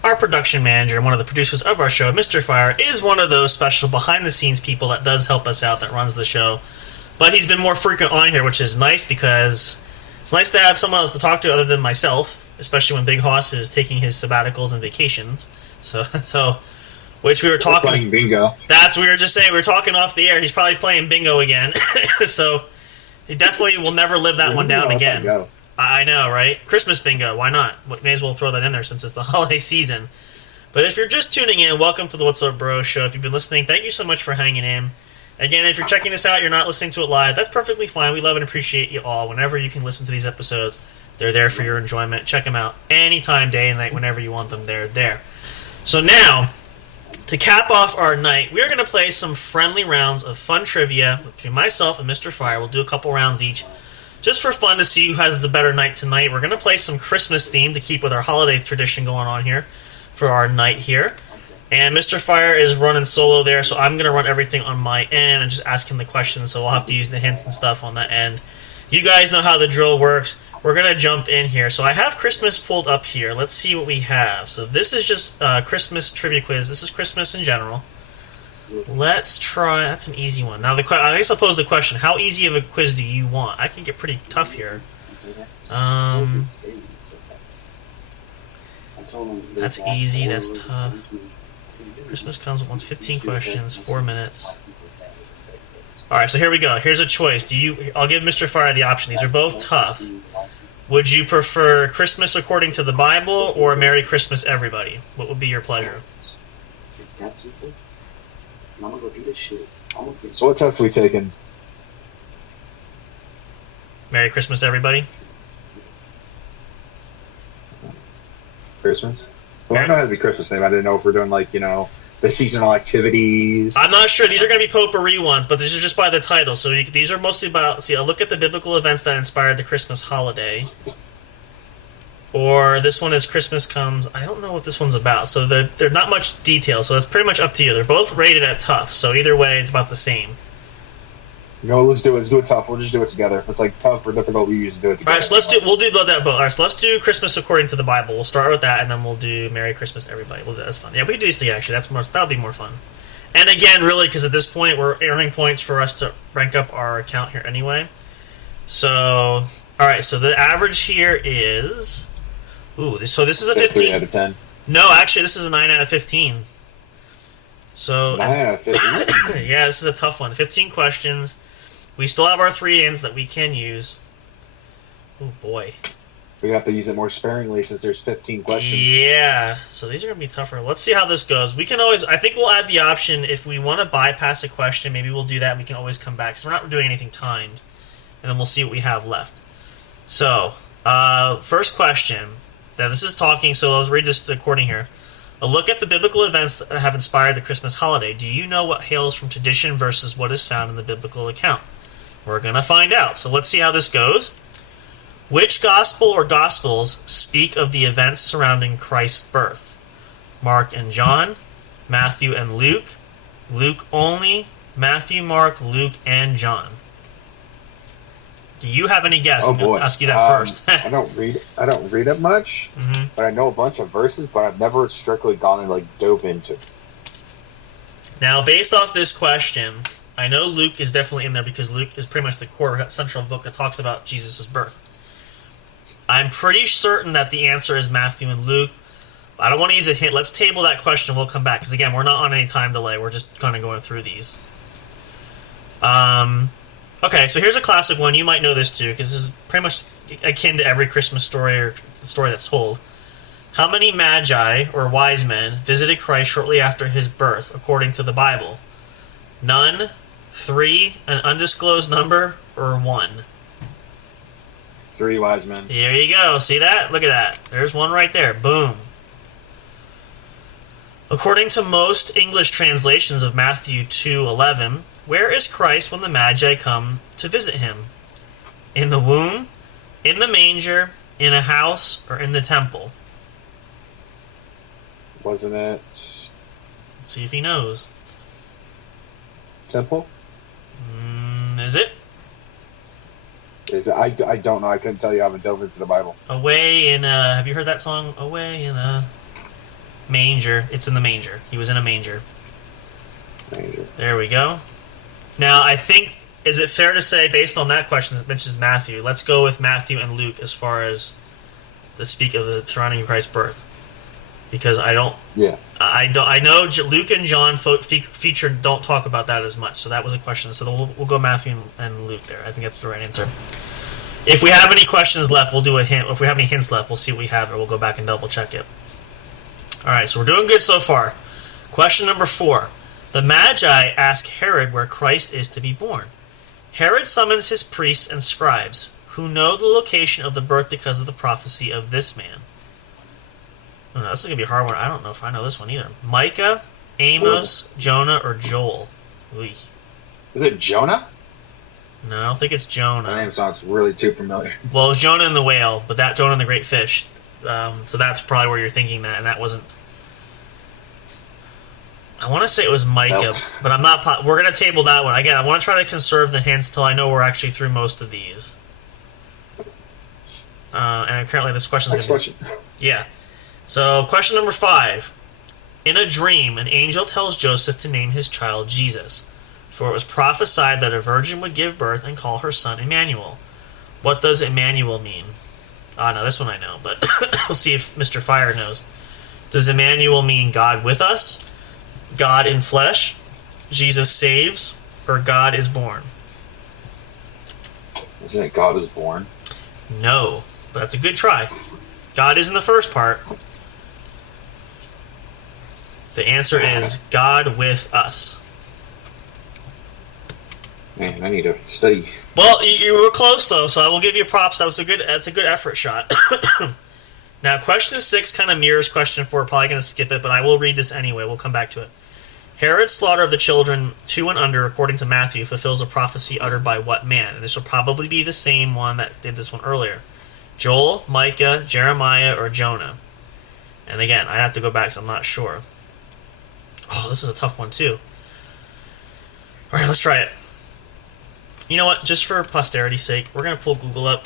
Our production manager and one of the producers of our show, Mr. Fire, is one of those special behind-the-scenes people that does help us out, that runs the show. But he's been more frequent on here, which is nice because it's nice to have someone else to talk to other than myself, especially when Big Hoss is taking his sabbaticals and vacations. So which we were talking... Playing bingo. That's what we were just saying. We were talking off the air. He's probably playing bingo again. So he definitely will never live that one down again. Bingo. I know, right? Christmas bingo, why not? May as well throw that in there since it's the holiday season. But if you're just tuning in, welcome to the What's Up Bro show. If you've been listening, thank you so much for hanging in. Again, if you're checking this out, you're not listening to it live, that's perfectly fine. We love and appreciate you all. Whenever you can listen to these episodes, they're there for your enjoyment. Check them out anytime, day and night, whenever you want them, they're there. So now, to cap off our night, we are going to play some friendly rounds of fun trivia between myself and Mr. Fire. We'll do a couple rounds each, just for fun to see who has the better night tonight. We're going to play some Christmas theme to keep with our holiday tradition going on here for our night here. And Mr. Fire is running solo there, so I'm going to run everything on my end and just ask him the questions, so we'll have to use the hints and stuff on that end. You guys know how the drill works. We're going to jump in here. So I have Christmas pulled up here. Let's see what we have. So this is just Christmas trivia quiz. This is Christmas in general. Let's try... That's an easy one. Now, I guess I'll pose the question. How easy of a quiz do you want? I can get pretty tough here. That's easy. That's tough. Christmas comes once 15 questions, 4 minutes. Alright, so here we go. Here's a choice. I'll give Mr. Fire the option. These are both tough. Would you prefer Christmas according to the Bible or Merry Christmas Everybody? What would be your pleasure? So what test are we taking? Merry Christmas Everybody? Christmas? Well, I know it has to be Christmas name. I didn't know if we're doing, the seasonal activities. I'm not sure. These are going to be potpourri ones, but these are just by the title. So these are mostly about... See, I'll look at the biblical events that inspired the Christmas holiday. Or this one is Christmas Comes... I don't know what this one's about. So there's not much detail, so it's pretty much up to you. They're both rated at tough, so either way, it's about the same. No, let's do it. Let's do it tough. We'll just do it together. If it's tough or difficult, we usually do it together. All right, so we'll do that both. All right, so let's do Christmas according to the Bible. We'll start with that, and then we'll do Merry Christmas Everybody. That's fun. Yeah, we can do these together, actually. That'll be more fun. And again, really, because at this point, we're earning points for us to rank up our account here anyway. So, all right, so the average here is... so this is a 15. 3 out of 10. No, actually, this is a 9 out of 15. So 9 out of 15? yeah, this is a tough one. 15 questions. We still have our 3 ends that we can use. Oh, boy. We have to use it more sparingly since there's 15 questions. Yeah, so these are going to be tougher. Let's see how this goes. We can always... I think we'll add the option if we want to bypass a question, maybe we'll do that. We can always come back. So we're not doing anything timed. And then we'll see what we have left. So, first question. Now, this is talking, so let's read this according here. A look at the biblical events that have inspired the Christmas holiday. Do you know what hails from tradition versus what is found in the biblical account? We're going to find out. So let's see how this goes. Which gospel or gospels speak of the events surrounding Christ's birth? Mark and John, Matthew and Luke, Luke only, Matthew, Mark, Luke, and John. Do you have any guess? Oh I'm going boy! to ask you that first. I don't read it much, but I know a bunch of verses, but I've never strictly gone and like dove into. Now, based off this question, I know Luke is definitely in there because Luke is pretty much the core central book that talks about Jesus' birth. I'm pretty certain that the answer is Matthew and Luke. I don't want to use a hint. Let's table that question. We'll come back because again, we're not on any time delay. We're just kind of going through these. Okay, so here's a classic one. You might know this too, because this is pretty much akin to every Christmas story or story that's told. How many magi, or wise men, visited Christ shortly after his birth, according to the Bible? None, 3, an undisclosed number, or 1? 3 wise men. There you go. See that? Look at that. There's one right there. Boom. According to most English translations of Matthew 2:11, where is Christ when the Magi come to visit him? In the womb, in the manger, in a house, or in the temple? Wasn't it Let's see if he knows. temple? Is it? Is it? I don't know. I couldn't tell you. I haven't dove into the Bible. Away in a... Have you heard that song? Away in a manger. It's in the manger. He was in a manger. Manger. There we go. Now, I think, is it fair to say, based on that question, it mentions Matthew, let's go with Matthew and Luke as far as the speak of the surrounding Christ's birth. Because I know Luke and John featured don't talk about that as much, so that was a question. So we'll go Matthew and Luke there. I think that's the right answer. If we have any questions left, we'll do a hint. If we have any hints left, we'll see what we have, or we'll go back and double check it. All right, so we're doing good so far. Question number 4. The Magi ask Herod where Christ is to be born. Herod summons his priests and scribes, who know the location of the birth because of the prophecy of this man. Oh, no, this is going to be a hard one. I don't know if I know this one either. Micah, Amos, Jonah, or Joel? Oy. Is it Jonah? No, I don't think it's Jonah. That name sounds really too familiar. Well, it was Jonah and the whale, but that Jonah and the great fish. So that's probably where you're thinking that, and that wasn't... I want to say it was Micah, Nope. but I'm not... We're going to table that one. Again, I want to try to conserve the hints till I know we're actually through most of these. And apparently this question is Next going to be... question. Yeah. So, question number 5. In a dream, an angel tells Joseph to name his child Jesus, for it was prophesied that a virgin would give birth and call her son Emmanuel. What does Emmanuel mean? No, this one I know, but we'll see if Mr. Fire knows. Does Emmanuel mean God with us, God in flesh, Jesus saves, or God is born? Isn't it God is born? No, but that's a good try. God is in the first part. The answer is God with us. Man, I need to study. Well, you were close though, so I will give you props. That's a good effort shot. Now, question 6 kind of mirrors question 4. Probably going to skip it, but I will read this anyway. We'll come back to it. Herod's slaughter of the children 2 and under, according to Matthew, fulfills a prophecy uttered by what man? And this will probably be the same one that did this one earlier. Joel, Micah, Jeremiah, or Jonah? And again, I have to go back because I'm not sure. Oh, this is a tough one too. Alright, let's try it. You know what? Just for posterity's sake, we're going to pull Google up.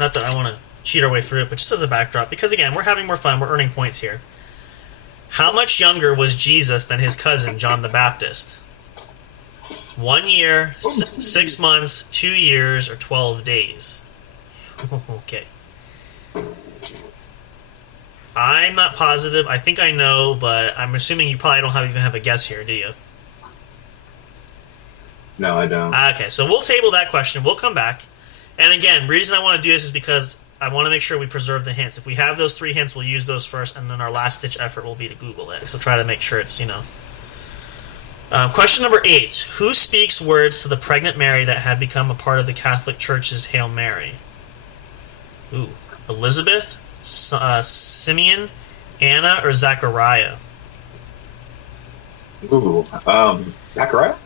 Not that I want to cheat our way through it, but just as a backdrop. Because again, we're having more fun. We're earning points here. How much younger was Jesus than his cousin, John the Baptist? 1 year, 6 months, 2 years, or 12 days? Okay. I'm not positive. I think I know, but I'm assuming you probably don't even have a guess here, do you? No, I don't. Okay, so we'll table that question. We'll come back. And again, the reason I want to do this is because I want to make sure we preserve the hints. If we have those 3 hints, we'll use those first, and then our last-ditch effort will be to Google it. So try to make sure it's, question number 8. Who speaks words to the pregnant Mary that had become a part of the Catholic Church's Hail Mary? Ooh. Elizabeth, Simeon, Anna, or Zachariah? Ooh. Zachariah?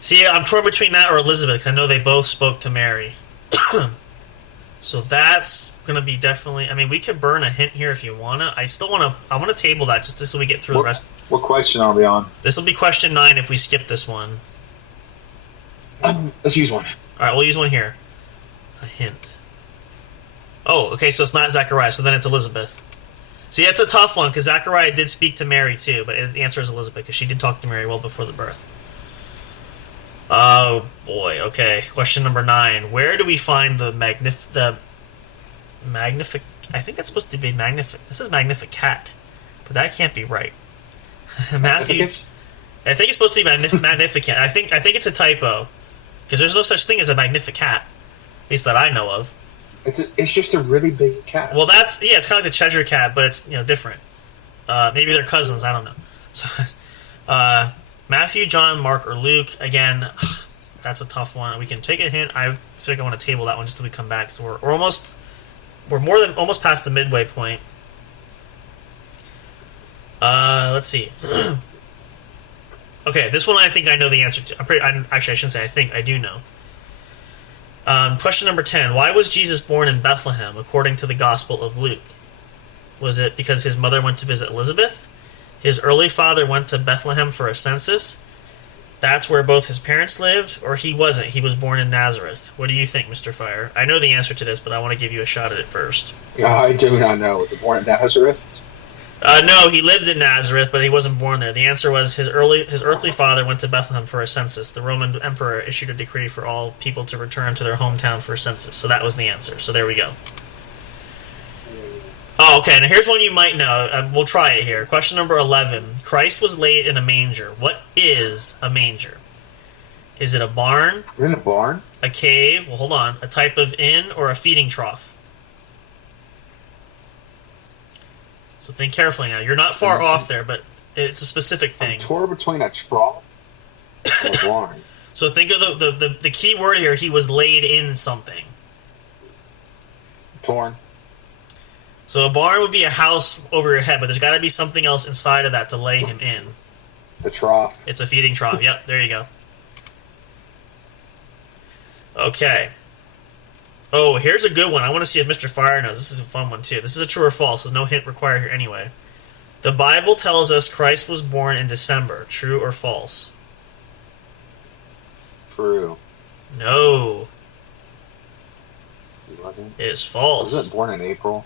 See, I'm torn between that or Elizabeth, 'cause I know they both spoke to Mary. So that's going to be definitely... I mean, we could burn a hint here if you want to. I still want to... I want to table that just so we get through the rest. What question are we on? This will be question 9 if we skip this one. Let's use one. Alright, we'll use one here. A hint. Oh, okay, so it's not Zachariah, so then it's Elizabeth. See, that's a tough one, because Zachariah did speak to Mary, too, but the answer is Elizabeth, because she did talk to Mary well before the birth. Oh, boy, okay. Question number 9. Where do we find the I think that's supposed to be This is Magnificat, but that can't be right. Matthew... I think it's supposed to be Magnificent. I think it's a typo, because there's no such thing as a Magnificat, at least that I know of. It's just a really big cat. Well, it's kind of like the Cheshire Cat, but it's different. Maybe they're cousins. I don't know. So, Matthew, John, Mark, or Luke. Again, that's a tough one. We can take a hint. I think I want to table that one just till we come back. So we're almost past the midway point. Let's see. Okay, this one I think I know the answer to. Actually, I shouldn't say I think. I do know. Question number 10. Why was Jesus born in Bethlehem, according to the Gospel of Luke? Was it because his mother went to visit Elizabeth? His early father went to Bethlehem for a census? That's where both his parents lived? Or he wasn't? He was born in Nazareth. What do you think, Mr. Fire? I know the answer to this, but I want to give you a shot at it first. I do not know. Was it born in Nazareth? No, he lived in Nazareth, but he wasn't born there. The answer was his earthly father went to Bethlehem for a census. The Roman emperor issued a decree for all people to return to their hometown for a census. So that was the answer. So there we go. Oh, okay. Now here's one you might know. We'll try it here. Question number 11. Christ was laid in a manger. What is a manger? Is it a barn? In a barn? A cave? Well, hold on. A type of inn or a feeding trough? So think carefully now. You're not far off there, but it's a specific thing. I'm torn between a trough and a barn. So think of the key word here. He was laid in something. Torn. So a barn would be a house over your head, but there's got to be something else inside of that to lay him in. The trough. It's a feeding trough. Yep, there you go. Okay. Oh, here's a good one. I want to see if Mr. Fire knows. This is a fun one, too. This is a true or false, so no hint required here anyway. The Bible tells us Christ was born in December. True or false? True. No. He wasn't? It is false. Wasn't born in April?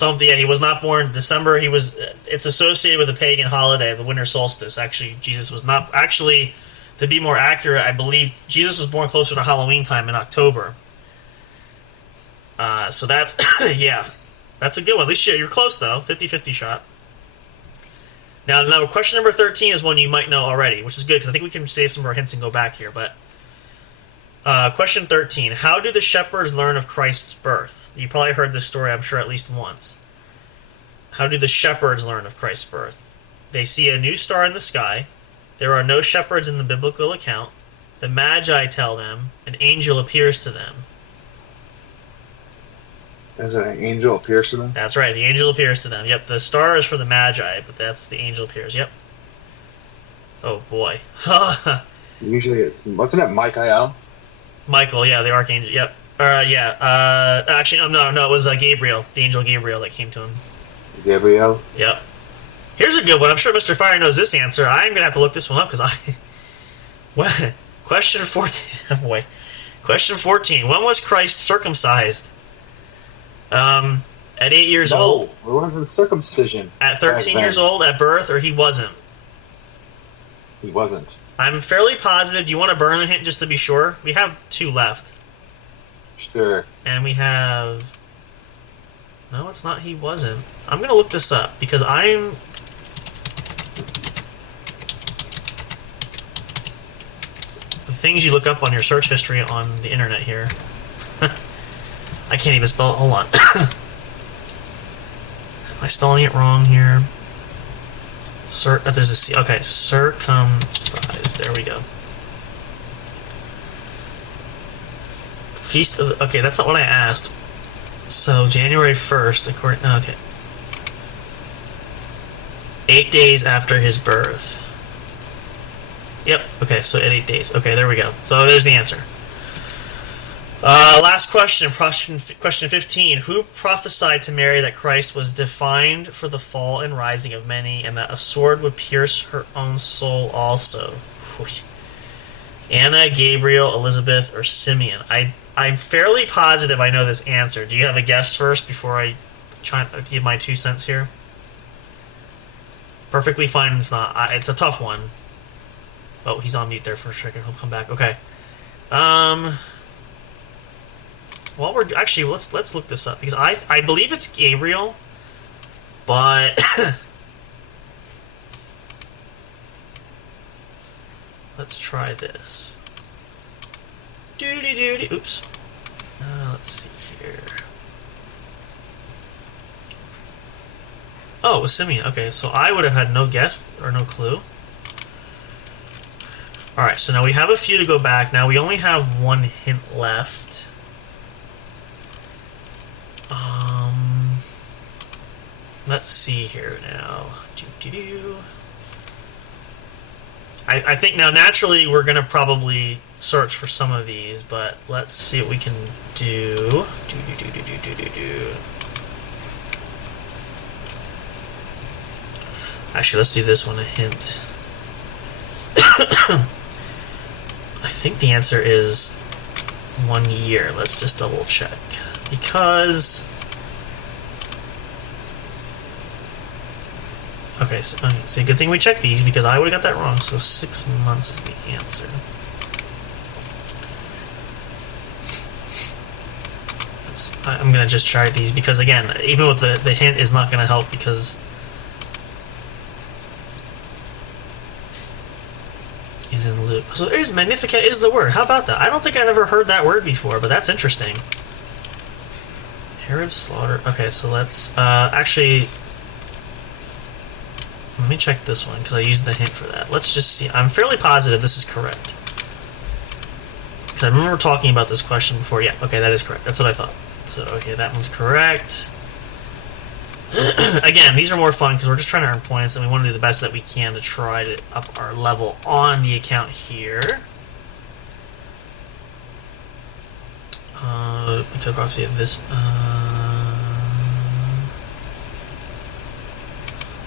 Yeah, he was not born in December. It's associated with a pagan holiday, the winter solstice. Actually, Jesus was not... Actually, to be more accurate, I believe Jesus was born closer to Halloween time in October. So that's, yeah, that's a good one. At least you're close, though. 50-50 shot. Now, question number 13 is one you might know already, which is good, because I think we can save some more hints and go back here. But question 13, how do the shepherds learn of Christ's birth? You probably heard this story, I'm sure, at least once. How do the shepherds learn of Christ's birth? They see a new star in the sky. There are no shepherds in the biblical account. The Magi tell them. An angel appears to them. As an angel appears to them? That's right, the angel appears to them. Yep, the star is for the Magi, but that's the angel appears. Yep. Oh, boy. Usually wasn't it Michael? Michael, yeah, the archangel, yep. Actually, no, it was Gabriel, the angel Gabriel that came to him. Gabriel? Yep. Here's a good one. I'm sure Mr. Fire knows this answer. I'm going to have to look this one up, because What? Question 14. Boy. Question 14. When was Christ circumcised? At 8 years old? It wasn't circumcision. At 13 years old, at birth, or he wasn't? He wasn't. I'm fairly positive. Do you want to burn a hint just to be sure? We have 2 left. Sure. And we have... No, it's not he wasn't. I'm going to look this up, because I'm... The things you look up on your search history on the internet here. I can't even spell it. Hold on. Am I spelling it wrong here? There's a C. Okay, circumcised. There we go. Feast of the... Okay, that's not what I asked. So January 1st, according... Okay. 8 days after his birth. Yep, okay, so at 8 days. Okay, there we go. So there's the answer. Last question, question 15. Who prophesied to Mary that Christ was defined for the fall and rising of many, and that a sword would pierce her own soul also? Anna, Gabriel, Elizabeth, or Simeon? I'm fairly positive I know this answer. Do you have a guess first before I try to give my 2 cents here? Perfectly fine if not. It's a tough one. Oh, he's on mute there for a second. He'll come back. Okay. While we're actually, let's look this up because I believe it's Gabriel, but let's try this. Doody. Oops. Let's see here. Oh, it was Simeon. Okay, so I would have had no guess or no clue. Alright, so now we have a few to go back. Now we only have one hint left. Let's see here now. I think now naturally we're going to probably search for some of these, but let's see what we can do. Actually, let's do this one a hint. I think the answer is 1 year. Let's just double check. Because... Okay, so good thing we checked these because I would have got that wrong. So 6 months is the answer. I'm going to just try these because, again, even with the hint is not going to help because... Is in loop. So there's Magnificat is the word. How about that? I don't think I've ever heard that word before, but that's interesting. Herod's slaughter. Okay, so let's actually... Let me check this one because I used the hint for that. Let's just see. I'm fairly positive this is correct. Because I remember talking about this question before. Yeah, okay, that is correct. That's what I thought. So, okay, that one's correct. Again, these are more fun because we're just trying to earn points and we want to do the best that we can to try to up our level on the account here. Because obviously this...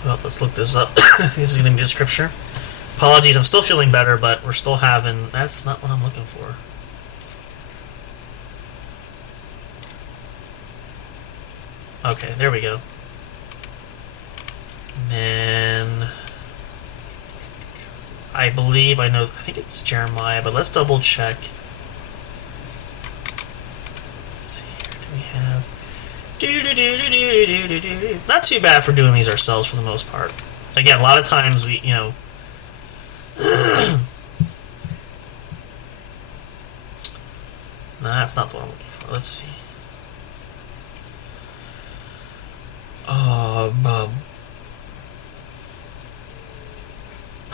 Well, let's look this up. I think this is going to be the scripture. Apologies, I'm still feeling better, but we're still having... That's not what I'm looking for. Okay, there we go. And then... I believe I know... I think it's Jeremiah, but let's double check. Let's see here. Do we have... Not too bad for doing these ourselves for the most part. Again, a lot of times we, No, that's not the one I'm looking for. Let's see.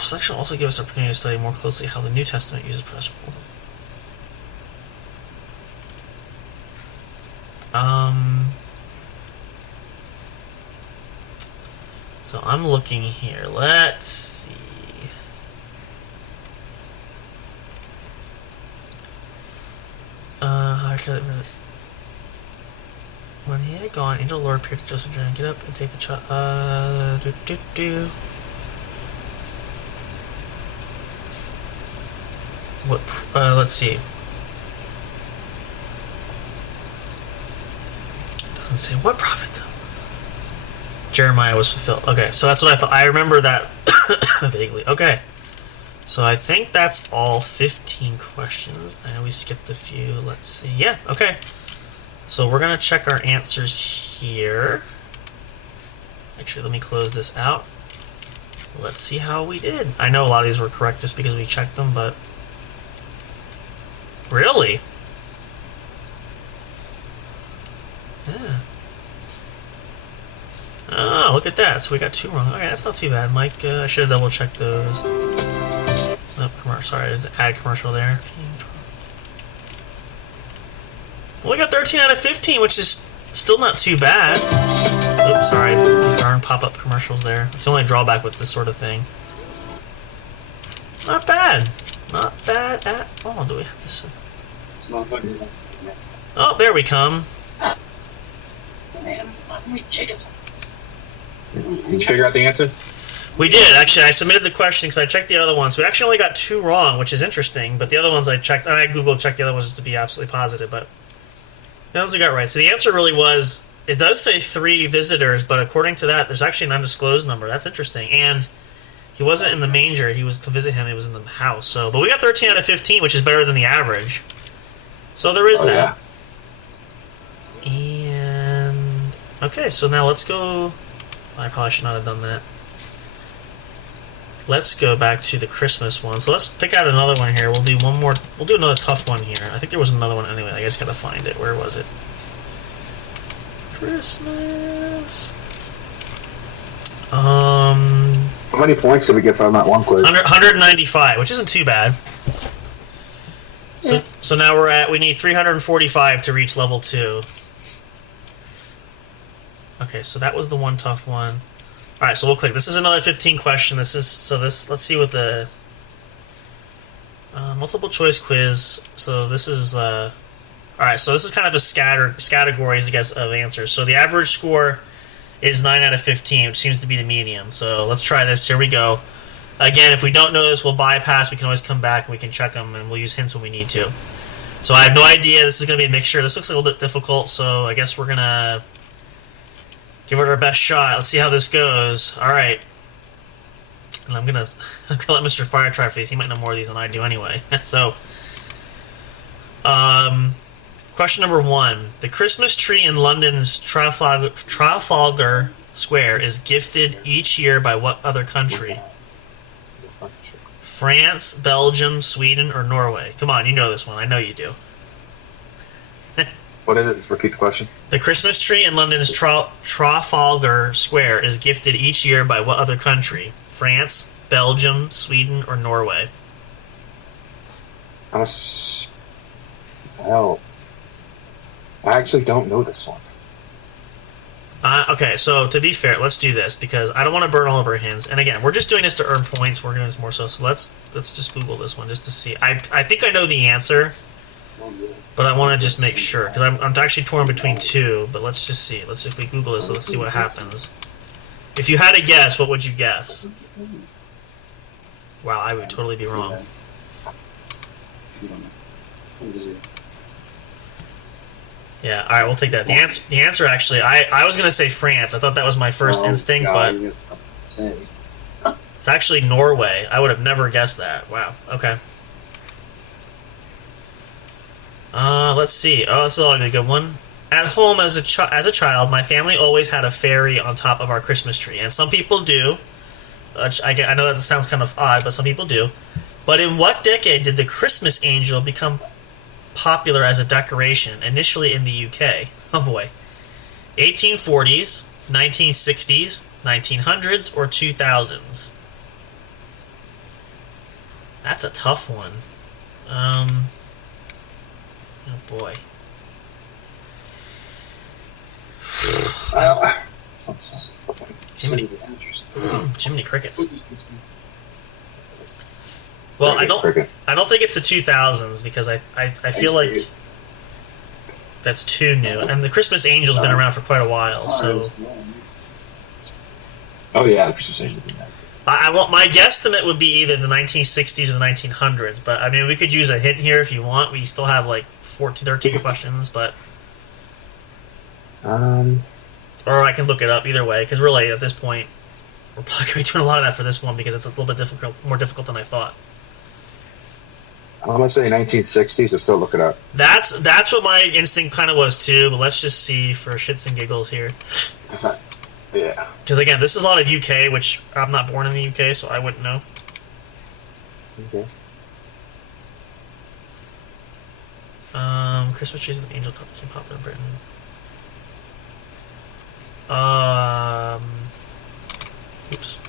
Selection will also give us the opportunity to study more closely how the New Testament uses possession. So I'm looking here. Let's see. When he had gone, angel of the Lord appeared to Joseph and get up and take the child. What? Let's see. Doesn't say what prophet though. Jeremiah was fulfilled. Okay, so that's what I thought. I remember that vaguely. Okay. So I think that's all 15 questions. I know we skipped a few. Let's see. Yeah, okay. So we're going to check our answers here. Actually, let me close this out. Let's see how we did. I know a lot of these were correct just because we checked them, but... Really? Yeah. Oh, look at that. So we got 2 wrong. Okay, that's not too bad, Mike. I should have double-checked those. Oh, commercial. Sorry, there's an ad commercial there. Well, we got 13 out of 15, which is Still not too bad. Oops, sorry. These darn pop-up commercials there. It's the only drawback with this sort of thing. Not bad. Not bad at all. Do we have this? Oh, there we come. Did you figure out the answer? We did, actually. I submitted the question because I checked the other ones. We actually only got 2 wrong, which is interesting. But the other ones I checked, and I Googled checked the other ones to be absolutely positive. But the ones we got right. So the answer really was, it does say 3 visitors, but according to that, there's actually an undisclosed number. That's interesting. And he wasn't in the manger. He was to visit him. He was in the house. So, but we got 13 out of 15, which is better than the average. So there is that. Yeah. And okay, so now let's go. I probably should not have done that. Let's go back to the Christmas one. So let's pick out another one here. We'll do one more. We'll do another tough one here. I think there was another one anyway. I just gotta find it. Where was it? Christmas. How many points did we get from that one quiz? 195, which isn't too bad. So now we need 345 to reach level 2. Okay, so that was the one tough one. Alright, so we'll click. This is another 15 question. Let's see what the multiple choice quiz. So this is alright, so this is kind of a categories, I guess, of answers. So the average score is 9 out of 15, which seems to be the medium. So let's try this. Here we go. Again, if we don't know this, we'll bypass. We can always come back and we can check them, and we'll use hints when we need to. So I have no idea. This is going to be a mixture. This looks a little bit difficult, so I guess we're going to give it our best shot. Let's see how this goes. All right. And I'm gonna let Mr. Fire try for these. He might know more of these than I do anyway. So, question number 1. The Christmas tree in London's Trafalgar Square is gifted each year by what other country? France, Belgium, Sweden, or Norway? Come on, you know this one. I know you do. What is it? Just repeat the question. The Christmas tree in London's Trafalgar Square is gifted each year by what other country? France, Belgium, Sweden, or Norway? Hell, I actually don't know this one. Okay, so to be fair, let's do this because I don't want to burn all of our hints. And again, we're just doing this to earn points. We're doing this more so let's just Google this one just to see. I think I know the answer, but I want to just make sure because I'm actually torn between 2. But let's just see. Let's if we Google this. Let's see what happens. If you had a guess, what would you guess? Wow, I would totally be wrong. Yeah, all right, we'll take that. The answer actually, I was gonna say France. I thought that was my first instinct, but it's actually Norway. I would have never guessed that. Wow. Okay. Let's see. Oh, this is all a good one. At home as a child, my family always had a fairy on top of our Christmas tree, and some people do. I know that sounds kind of odd, but some people do. But in what decade did the Christmas angel become popular as a decoration, initially in the UK? Oh boy. 1840s, 1960s, 1900s, or 2000s? That's a tough one. Oh boy. Jiminy crickets. Well, I don't think it's the 2000s because I feel like that's too new, and the Christmas Angel's been around for quite a while. So, oh yeah, the Christmas Angel. My guesstimate would be either the 1960s or the 1900s. But I mean, we could use a hint here if you want. We still have like 13 questions, but or I can look it up either way because really at this point we're probably gonna be doing a lot of that for this one because it's a little bit more difficult than I thought. I'm gonna say 1960s, but still look it up. That's what my instinct kind of was too. But let's just see for shits and giggles here. Yeah. Because again, this is a lot of UK, which I'm not born in the UK, so I wouldn't know. Okay. Christmas trees with angel top became popular in Britain. Oops.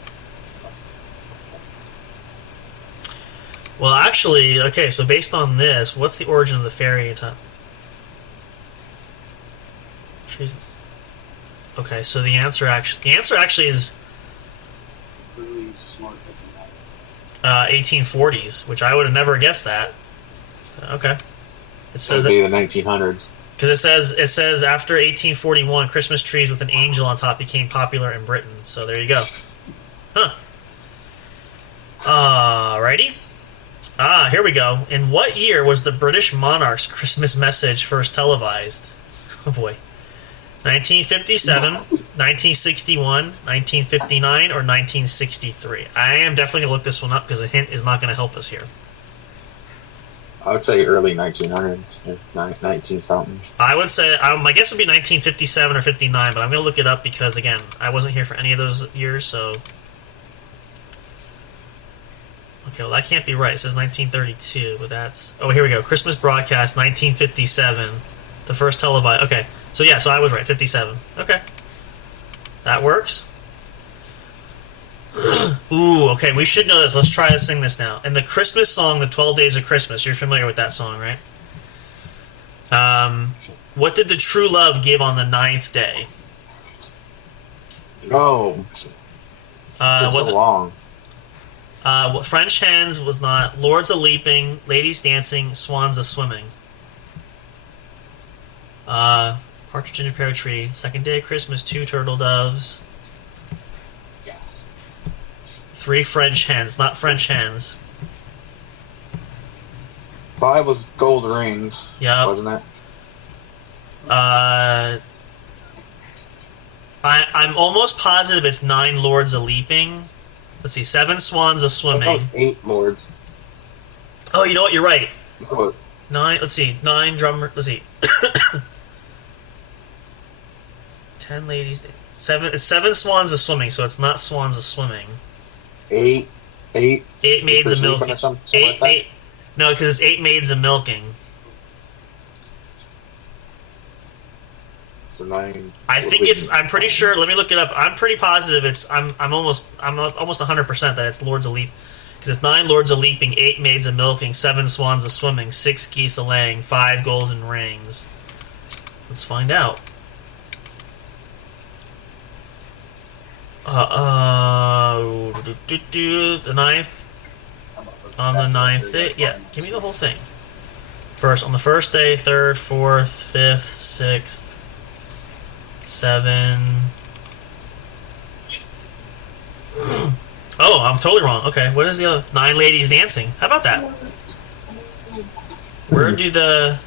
Well, actually, okay, so based on this, what's the origin of the fairy top? Trees. Okay, so the answer actually is Really smart doesn't matter. 1840s, which I would have never guessed that. So, okay. It says It'd be the 1900s. because it says after 1841, Christmas trees with an angel on top became popular in Britain. So there you go. Huh. Alrighty. Here we go. In what year was the British monarch's Christmas message first televised? Oh boy. 1957, 1961, 1959, or 1963? I am definitely going to look this one up because a hint is not going to help us here. I would say early 1900s, 19 something. I would say, my guess would be 1957 or 59, but I'm going to look it up because, again, I wasn't here for any of those years, so... Okay, well, that can't be right. It says 1932, but that's... Oh, here we go. Christmas broadcast, 1957. The first televised... Okay. So, yeah, so I was right. 57. Okay. That works. Ooh, okay. We should know this. Let's try to sing this now. In the Christmas song, The 12 Days of Christmas, you're familiar with that song, right? What did the true love give on the 9th day? Oh, Was so long. French hens was not. Lords a leaping, ladies dancing, swans a swimming. Partridge in a pear tree. Second day of Christmas, 2 turtle doves. Yes. 3 French hens, not French hens. 5 was gold rings. Yep. Wasn't it? I'm almost positive it's 9 lords a leaping. Let's see, 7 swans a I thought it swimming. was 8 lords. Oh, you know what? You're right. Oh, 9. Let's see, 9 drummer. Let's see. 10 ladies. 7. It's 7 swans a swimming, so it's not swans a swimming. 8 8 maids a sleeping milking. or something 8 like that? maid. No, because it's 8 maids a milking. So 9. I think it's. I'm pretty sure. Let me look it up. I'm pretty positive it's. I'm almost 100% that it's lords a leap, because it's 9 lords a leaping, 8 maids a milking, 7 swans a swimming, 6 geese a laying, 5 golden rings. Let's find out. The 9th. On the 9th day, yeah. Give me the whole thing. First, on the first day, 3rd, 4th, 5th, 6th, 7. Oh, I'm totally wrong. Okay, what is the other? 9 ladies dancing. How about that? Where do the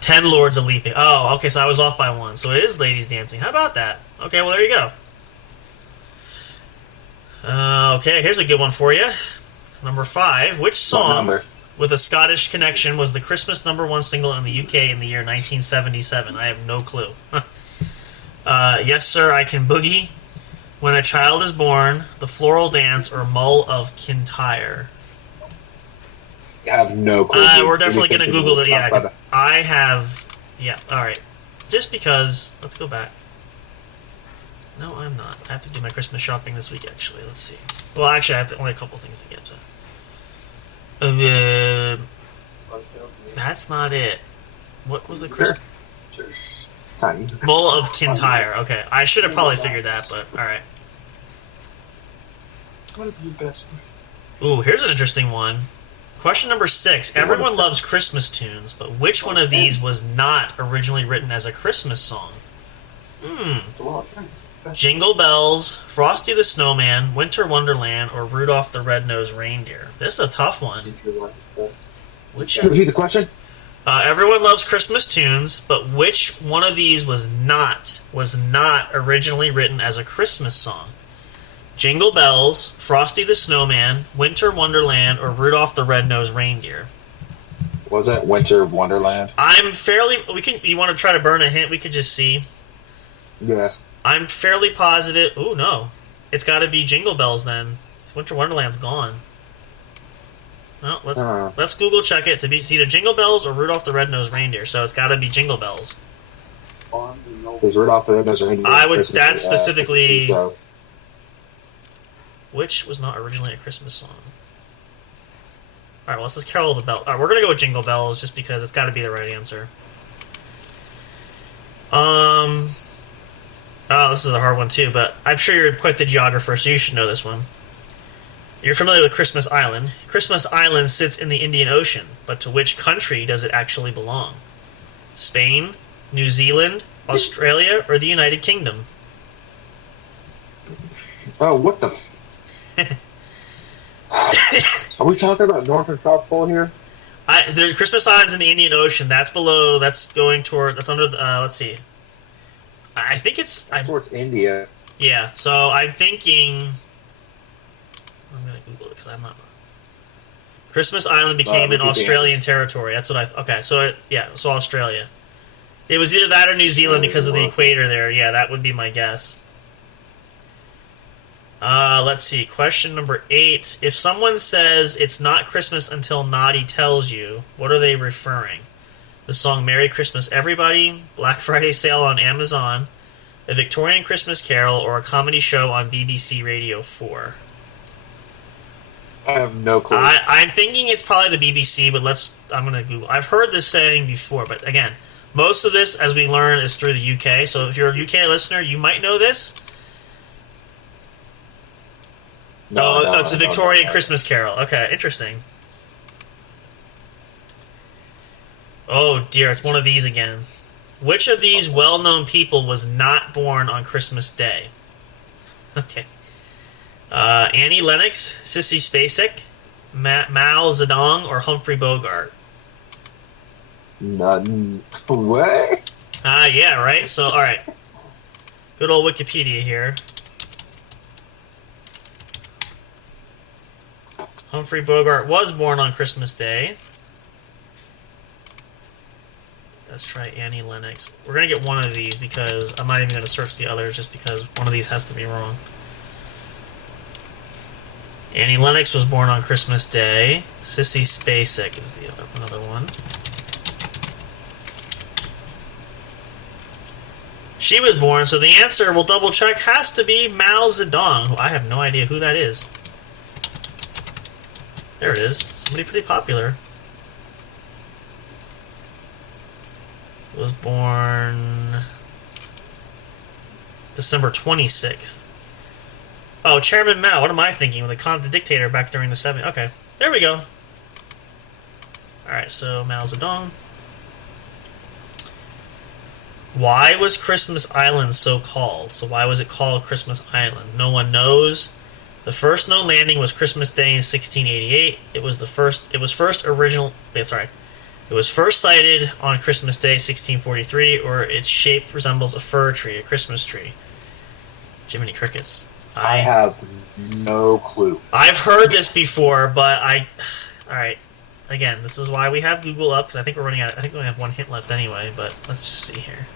10 lords a leaping? Oh, okay, so I was off by 1. So it is ladies dancing. How about that? Okay, well, there you go. Okay, here's a good one for you. Number 5. Which song with a Scottish connection was the Christmas #1 single in the UK in the year 1977? I have no clue. Yes, Sir, I Can Boogie, When a Child is Born, The Floral Dance, or Mull of Kintyre? I have no clue. We're definitely going to Google it. Yeah, 'cause Outside I have... Yeah, alright. Just because... Let's go back. No, I'm not. I have to do my Christmas shopping this week, actually. Let's see. Well, actually, I have only a couple things to get, so... That's not it. What was the Christmas... Tiny. Mull of Kintyre. Okay, I should have probably figured that, but alright. What would be best? Ooh, here's an interesting one. Question number 6. Everyone loves Christmas tunes, but which one of these was not originally written as a Christmas song? It's a lot of things. Jingle Bells, Frosty the Snowman, Winter Wonderland, or Rudolph the Red-Nosed Reindeer? This is a tough one. Which Repeat the question? everyone loves Christmas tunes, but which one of these was not originally written as a Christmas song? Jingle Bells, Frosty the Snowman, Winter Wonderland, or Rudolph the Red-Nosed Reindeer? Was it Winter Wonderland? I'm fairly... You want to try to burn a hint? We could just see. Yeah. I'm fairly positive... Ooh, no. It's got to be Jingle Bells, then. Winter Wonderland's gone. Well, let's Google check it. It's either Jingle Bells or Rudolph the Red-Nosed Reindeer, so it's got to be Jingle Bells. Is Rudolph the Red-Nosed Reindeer? I would... Christmas, That's specifically... so. Which was not originally a Christmas song? Alright, well, this is Carol of the Bell. Alright, we're going to go with Jingle Bells just because it's got to be the right answer. Oh, this is a hard one too, but I'm sure you're quite the geographer, so you should know this one. You're familiar with Christmas Island. Christmas Island sits in the Indian Ocean, but to which country does it actually belong? Spain, New Zealand, Australia, or the United Kingdom? Oh, what the? Are we talking about North and South Pole here? There's Christmas Island's in the Indian Ocean. That's below. That's going toward. That's under the. Let's see. I think it's. Towards India. Yeah. So I'm thinking. I'm gonna Google it because I'm not. Christmas Island became an Australian territory. That's what I. Okay. So so Australia. It was either that or New Zealand because of the equator there. Yeah, that would be my guess. Let's see. Question number 8. If someone says it's not Christmas until Naughty tells you, what are they referring? The song Merry Christmas Everybody, Black Friday Sale on Amazon, a Victorian Christmas Carol, or a comedy show on BBC Radio 4? I have no clue. I'm thinking it's probably the BBC, but I'm going to Google. I've heard this saying before, but again, most of this, as we learn, is through the UK. So if you're a UK listener, you might know this. No, it's a Victorian Christmas Carol. Okay, interesting. Oh dear, it's one of these again. Which of these well-known people was not born on Christmas Day? Okay. Annie Lennox, Sissy Spacek, Mao Zedong, or Humphrey Bogart? None. What? Yeah, right? So, alright. Good old Wikipedia here. Humphrey Bogart was born on Christmas Day. Let's try Annie Lennox. We're going to get one of these because I'm not even going to search the others just because one of these has to be wrong. Annie Lennox was born on Christmas Day. Sissy Spacek is the another one. She was born, so the answer, we'll double check, has to be Mao Zedong, who I have no idea who that is. There it is. Somebody pretty popular. Was born December 26th. Oh, Chairman Mao. What am I thinking? The dictator back during the 70s. Okay, there we go. Alright, so Mao Zedong. Why was Christmas Island so called? So why was it called Christmas Island? No one knows. The first known landing was Christmas Day in 1688. It was first sighted on Christmas Day 1643, or its shape resembles a fir tree, a Christmas tree. Jiminy Crickets. I have no clue. I've heard this before, but alright. Again, this is why we have Google up, because I think we're running out. I think we only have one hint left anyway, but let's just see here.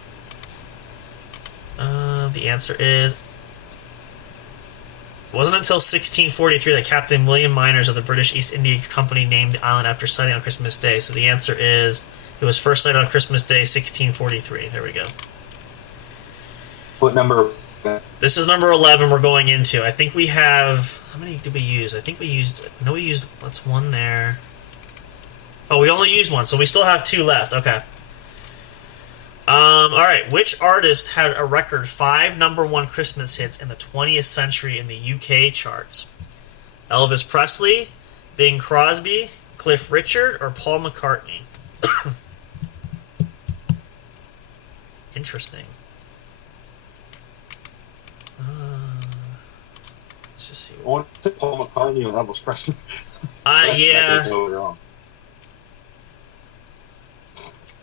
The answer is... It wasn't until 1643 that Captain William Miners of the British East India Company named the island after sighting on Christmas Day. So the answer is, it was first sighted on Christmas Day, 1643. There we go. What number? This is number 11 we're going into. I think we have... How many did we use? I think we used... No, we used... That's one there. Oh, we only used one, so we still have 2 left. Okay. Alright, which artist had a record 5 #1 Christmas hits in the 20th century in the UK charts? Elvis Presley, Bing Crosby, Cliff Richard, or Paul McCartney? Interesting. Let's just see. I want to Paul McCartney or Elvis Presley. Yeah. That goes wrong.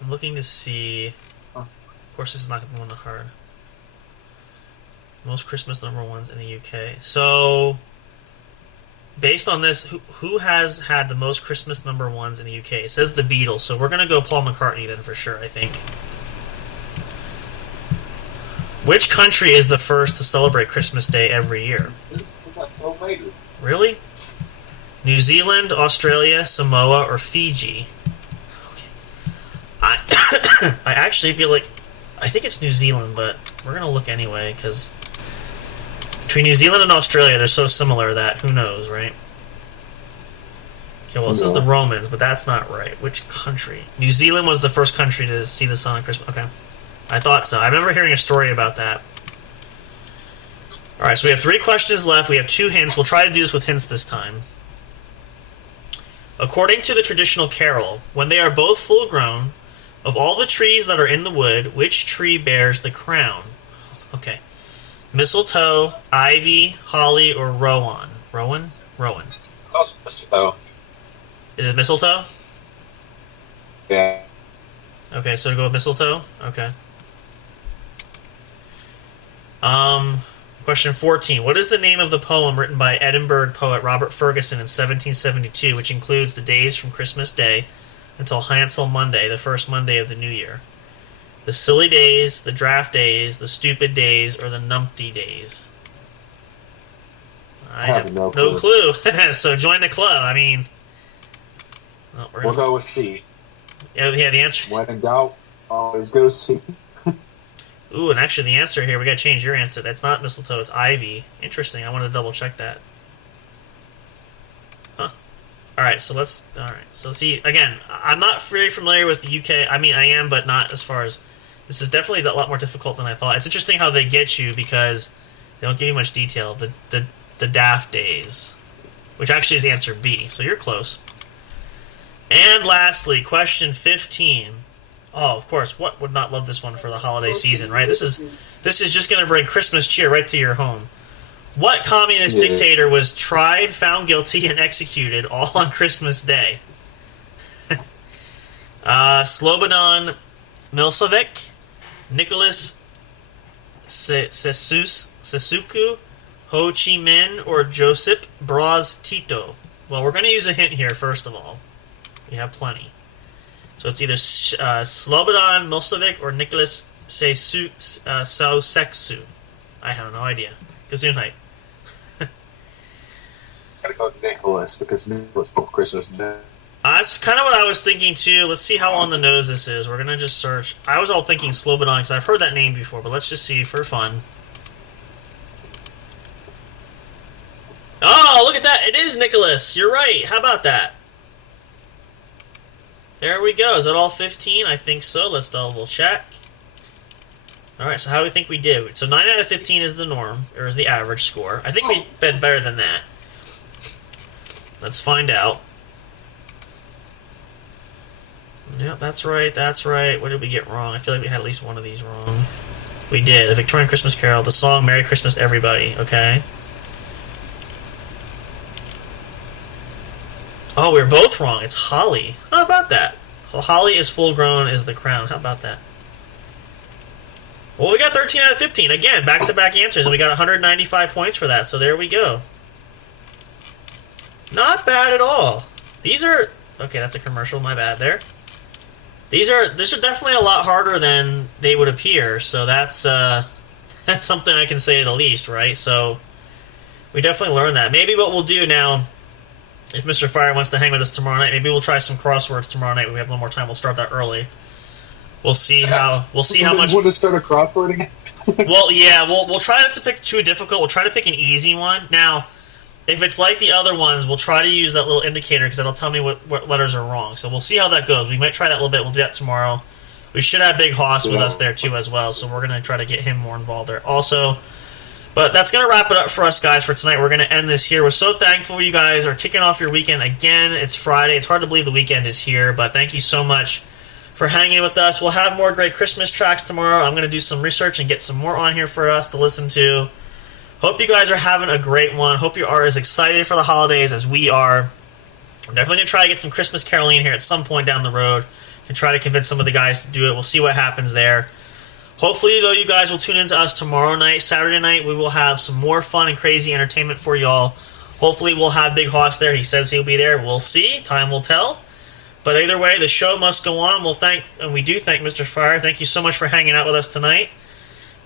I'm looking to see... Of course, this is not going to be one of the hard. Most Christmas #1s in the UK. So, based on this, who has had the most Christmas #1s in the UK? It says the Beatles, so we're going to go Paul McCartney then for sure, I think. Which country is the first to celebrate Christmas Day every year? Really? New Zealand, Australia, Samoa, or Fiji? Okay. I actually feel like... I think it's New Zealand, but we're going to look anyway, because between New Zealand and Australia, they're so similar that who knows, right? Okay, well, it says the Romans, but that's not right. Which country? New Zealand was the first country to see the sun on Christmas. Okay. I thought so. I remember hearing a story about that. Alright, so we have 3 questions left. We have 2 hints. We'll try to do this with hints this time. According to the traditional carol, when they are both full grown, of all the trees that are in the wood, which tree bears the crown? Okay. Mistletoe, ivy, holly, or rowan? Rowan? Rowan. Close mistletoe. Is it mistletoe? Yeah. Okay, so to go with mistletoe? Okay. Question 14. What is the name of the poem written by Edinburgh poet Robert Ferguson in 1772, which includes the days from Christmas Day until Hansel Monday, the first Monday of the New Year? The silly days, the draft days, the stupid days, or the numpty days? I have no clue. So join the club. I mean... well, We'll go with C. Yeah, the answer... When in doubt, always go C. Ooh, and actually the answer here, we gotta change your answer. That's not mistletoe, it's ivy. Interesting, I wanted to double check that. Huh. Alright, so let's see, again, I'm not very familiar with the UK. I mean, I am, but not as far as... This is definitely a lot more difficult than I thought. It's interesting how they get you, because they don't give you much detail. The daft days, which actually is answer B, so you're close. And lastly, question 15. Oh, of course, what would not love this one for the holiday season, right? This is just going to bring Christmas cheer right to your home. What communist dictator was tried, found guilty, and executed all on Christmas Day? Slobodan Milosevic, Nicholas Sesuku, Ho Chi Minh, or Josip Broz Tito? Well, we're going to use a hint here, first of all. We have plenty. So it's either Slobodan Milosevic or Nicholas Ceausescu. I have no idea. Gesundheit. Gotta go with Nicholas, because Nicholas spoke Christmas Day. That's kind of what I was thinking too. Let's see how on the nose this is. We're gonna just search. I was all thinking Slobodan because I've heard that name before, but let's just see for fun. Oh, look at that! It is Nicholas. You're right. How about that? There we go. Is that all 15? I think so. Let's double check. Alright, so how do we think we did? So 9 out of 15 is the norm, or is the average score. I think we did better than that. Let's find out. Yeah, that's right, that's right. What did we get wrong? I feel like we had at least one of these wrong. We did. A Victorian Christmas Carol, the song Merry Christmas Everybody, okay? Oh, we were both wrong. It's holly. How about that? Well, holly is full grown is the crown. How about that? Well, we got 13 out of 15. Again, back-to-back answers, and we got 195 points for that, so there we go. Not bad at all. These are... Okay, that's a commercial. My bad there. These are definitely a lot harder than they would appear, so that's something I can say at the least, right? So we definitely learned that. Maybe what we'll do now... If Mr. Fire wants to hang with us tomorrow night, maybe we'll try some crosswords tomorrow night when we have a little more time. We'll start that early. We'll see how much. Want to start a crossword again? Well, yeah, we'll try not to pick too difficult. We'll try to pick an easy one. Now, if it's like the other ones, we'll try to use that little indicator because that'll tell me what letters are wrong. So we'll see how that goes. We might try that a little bit. We'll do that tomorrow. We should have Big Hoss with us there too as well. So we're gonna try to get him more involved there also. But that's going to wrap it up for us, guys, for tonight. We're going to end this here. We're so thankful you guys are kicking off your weekend again. It's Friday. It's hard to believe the weekend is here, but thank you so much for hanging with us. We'll have more great Christmas tracks tomorrow. I'm going to do some research and get some more on here for us to listen to. Hope you guys are having a great one. Hope you are as excited for the holidays as we are. I'm definitely going to try to get some Christmas caroling in here at some point down the road and try to convince some of the guys to do it. We'll see what happens there. Hopefully, though, you guys will tune in to us tomorrow night. Saturday night, we will have some more fun and crazy entertainment for y'all. Hopefully, we'll have Big Hawks there. He says he'll be there. We'll see. Time will tell. But either way, the show must go on. We do thank Mr. Fire. Thank you so much for hanging out with us tonight.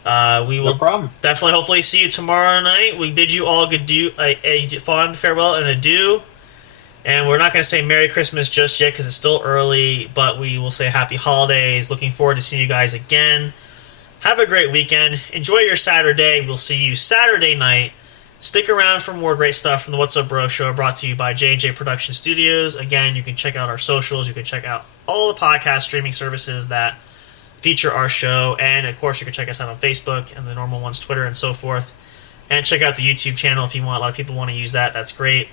We will definitely, hopefully, see you tomorrow night. We bid you all a fond farewell and adieu. And we're not going to say Merry Christmas just yet because it's still early, but we will say Happy Holidays. Looking forward to seeing you guys again. Have a great weekend. Enjoy your Saturday. We'll see you Saturday night. Stick around for more great stuff from the What's Up Bro Show, brought to you by J&J Production Studios. Again, you can check out our socials. You can check out all the podcast streaming services that feature our show. And, of course, you can check us out on Facebook and the normal ones, Twitter and so forth. And check out the YouTube channel if you want. A lot of people want to use that. That's great.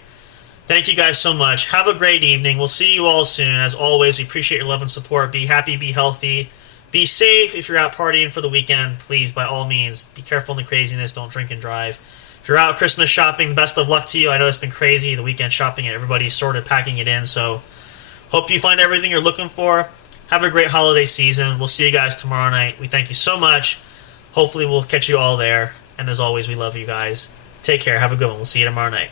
Thank you guys so much. Have a great evening. We'll see you all soon. As always, we appreciate your love and support. Be happy, be healthy. Be safe if you're out partying for the weekend. Please, by all means, be careful in the craziness. Don't drink and drive. If you're out Christmas shopping, best of luck to you. I know it's been crazy, the weekend shopping, and everybody's sort of packing it in. So hope you find everything you're looking for. Have a great holiday season. We'll see you guys tomorrow night. We thank you so much. Hopefully we'll catch you all there. And as always, we love you guys. Take care. Have a good one. We'll see you tomorrow night.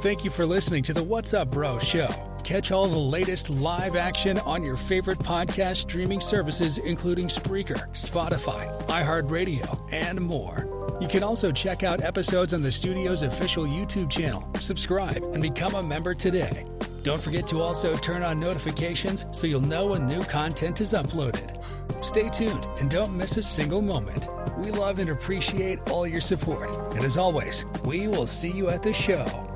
Thank you for listening to the What's Up Bro show. Catch all the latest live action on your favorite podcast streaming services, including Spreaker, Spotify, iHeartRadio, and more. You can also check out episodes on the studio's official YouTube channel. Subscribe and become a member today. Don't forget to also turn on notifications so you'll know when new content is uploaded. Stay tuned and don't miss a single moment. We love and appreciate all your support. And as always, we will see you at the show.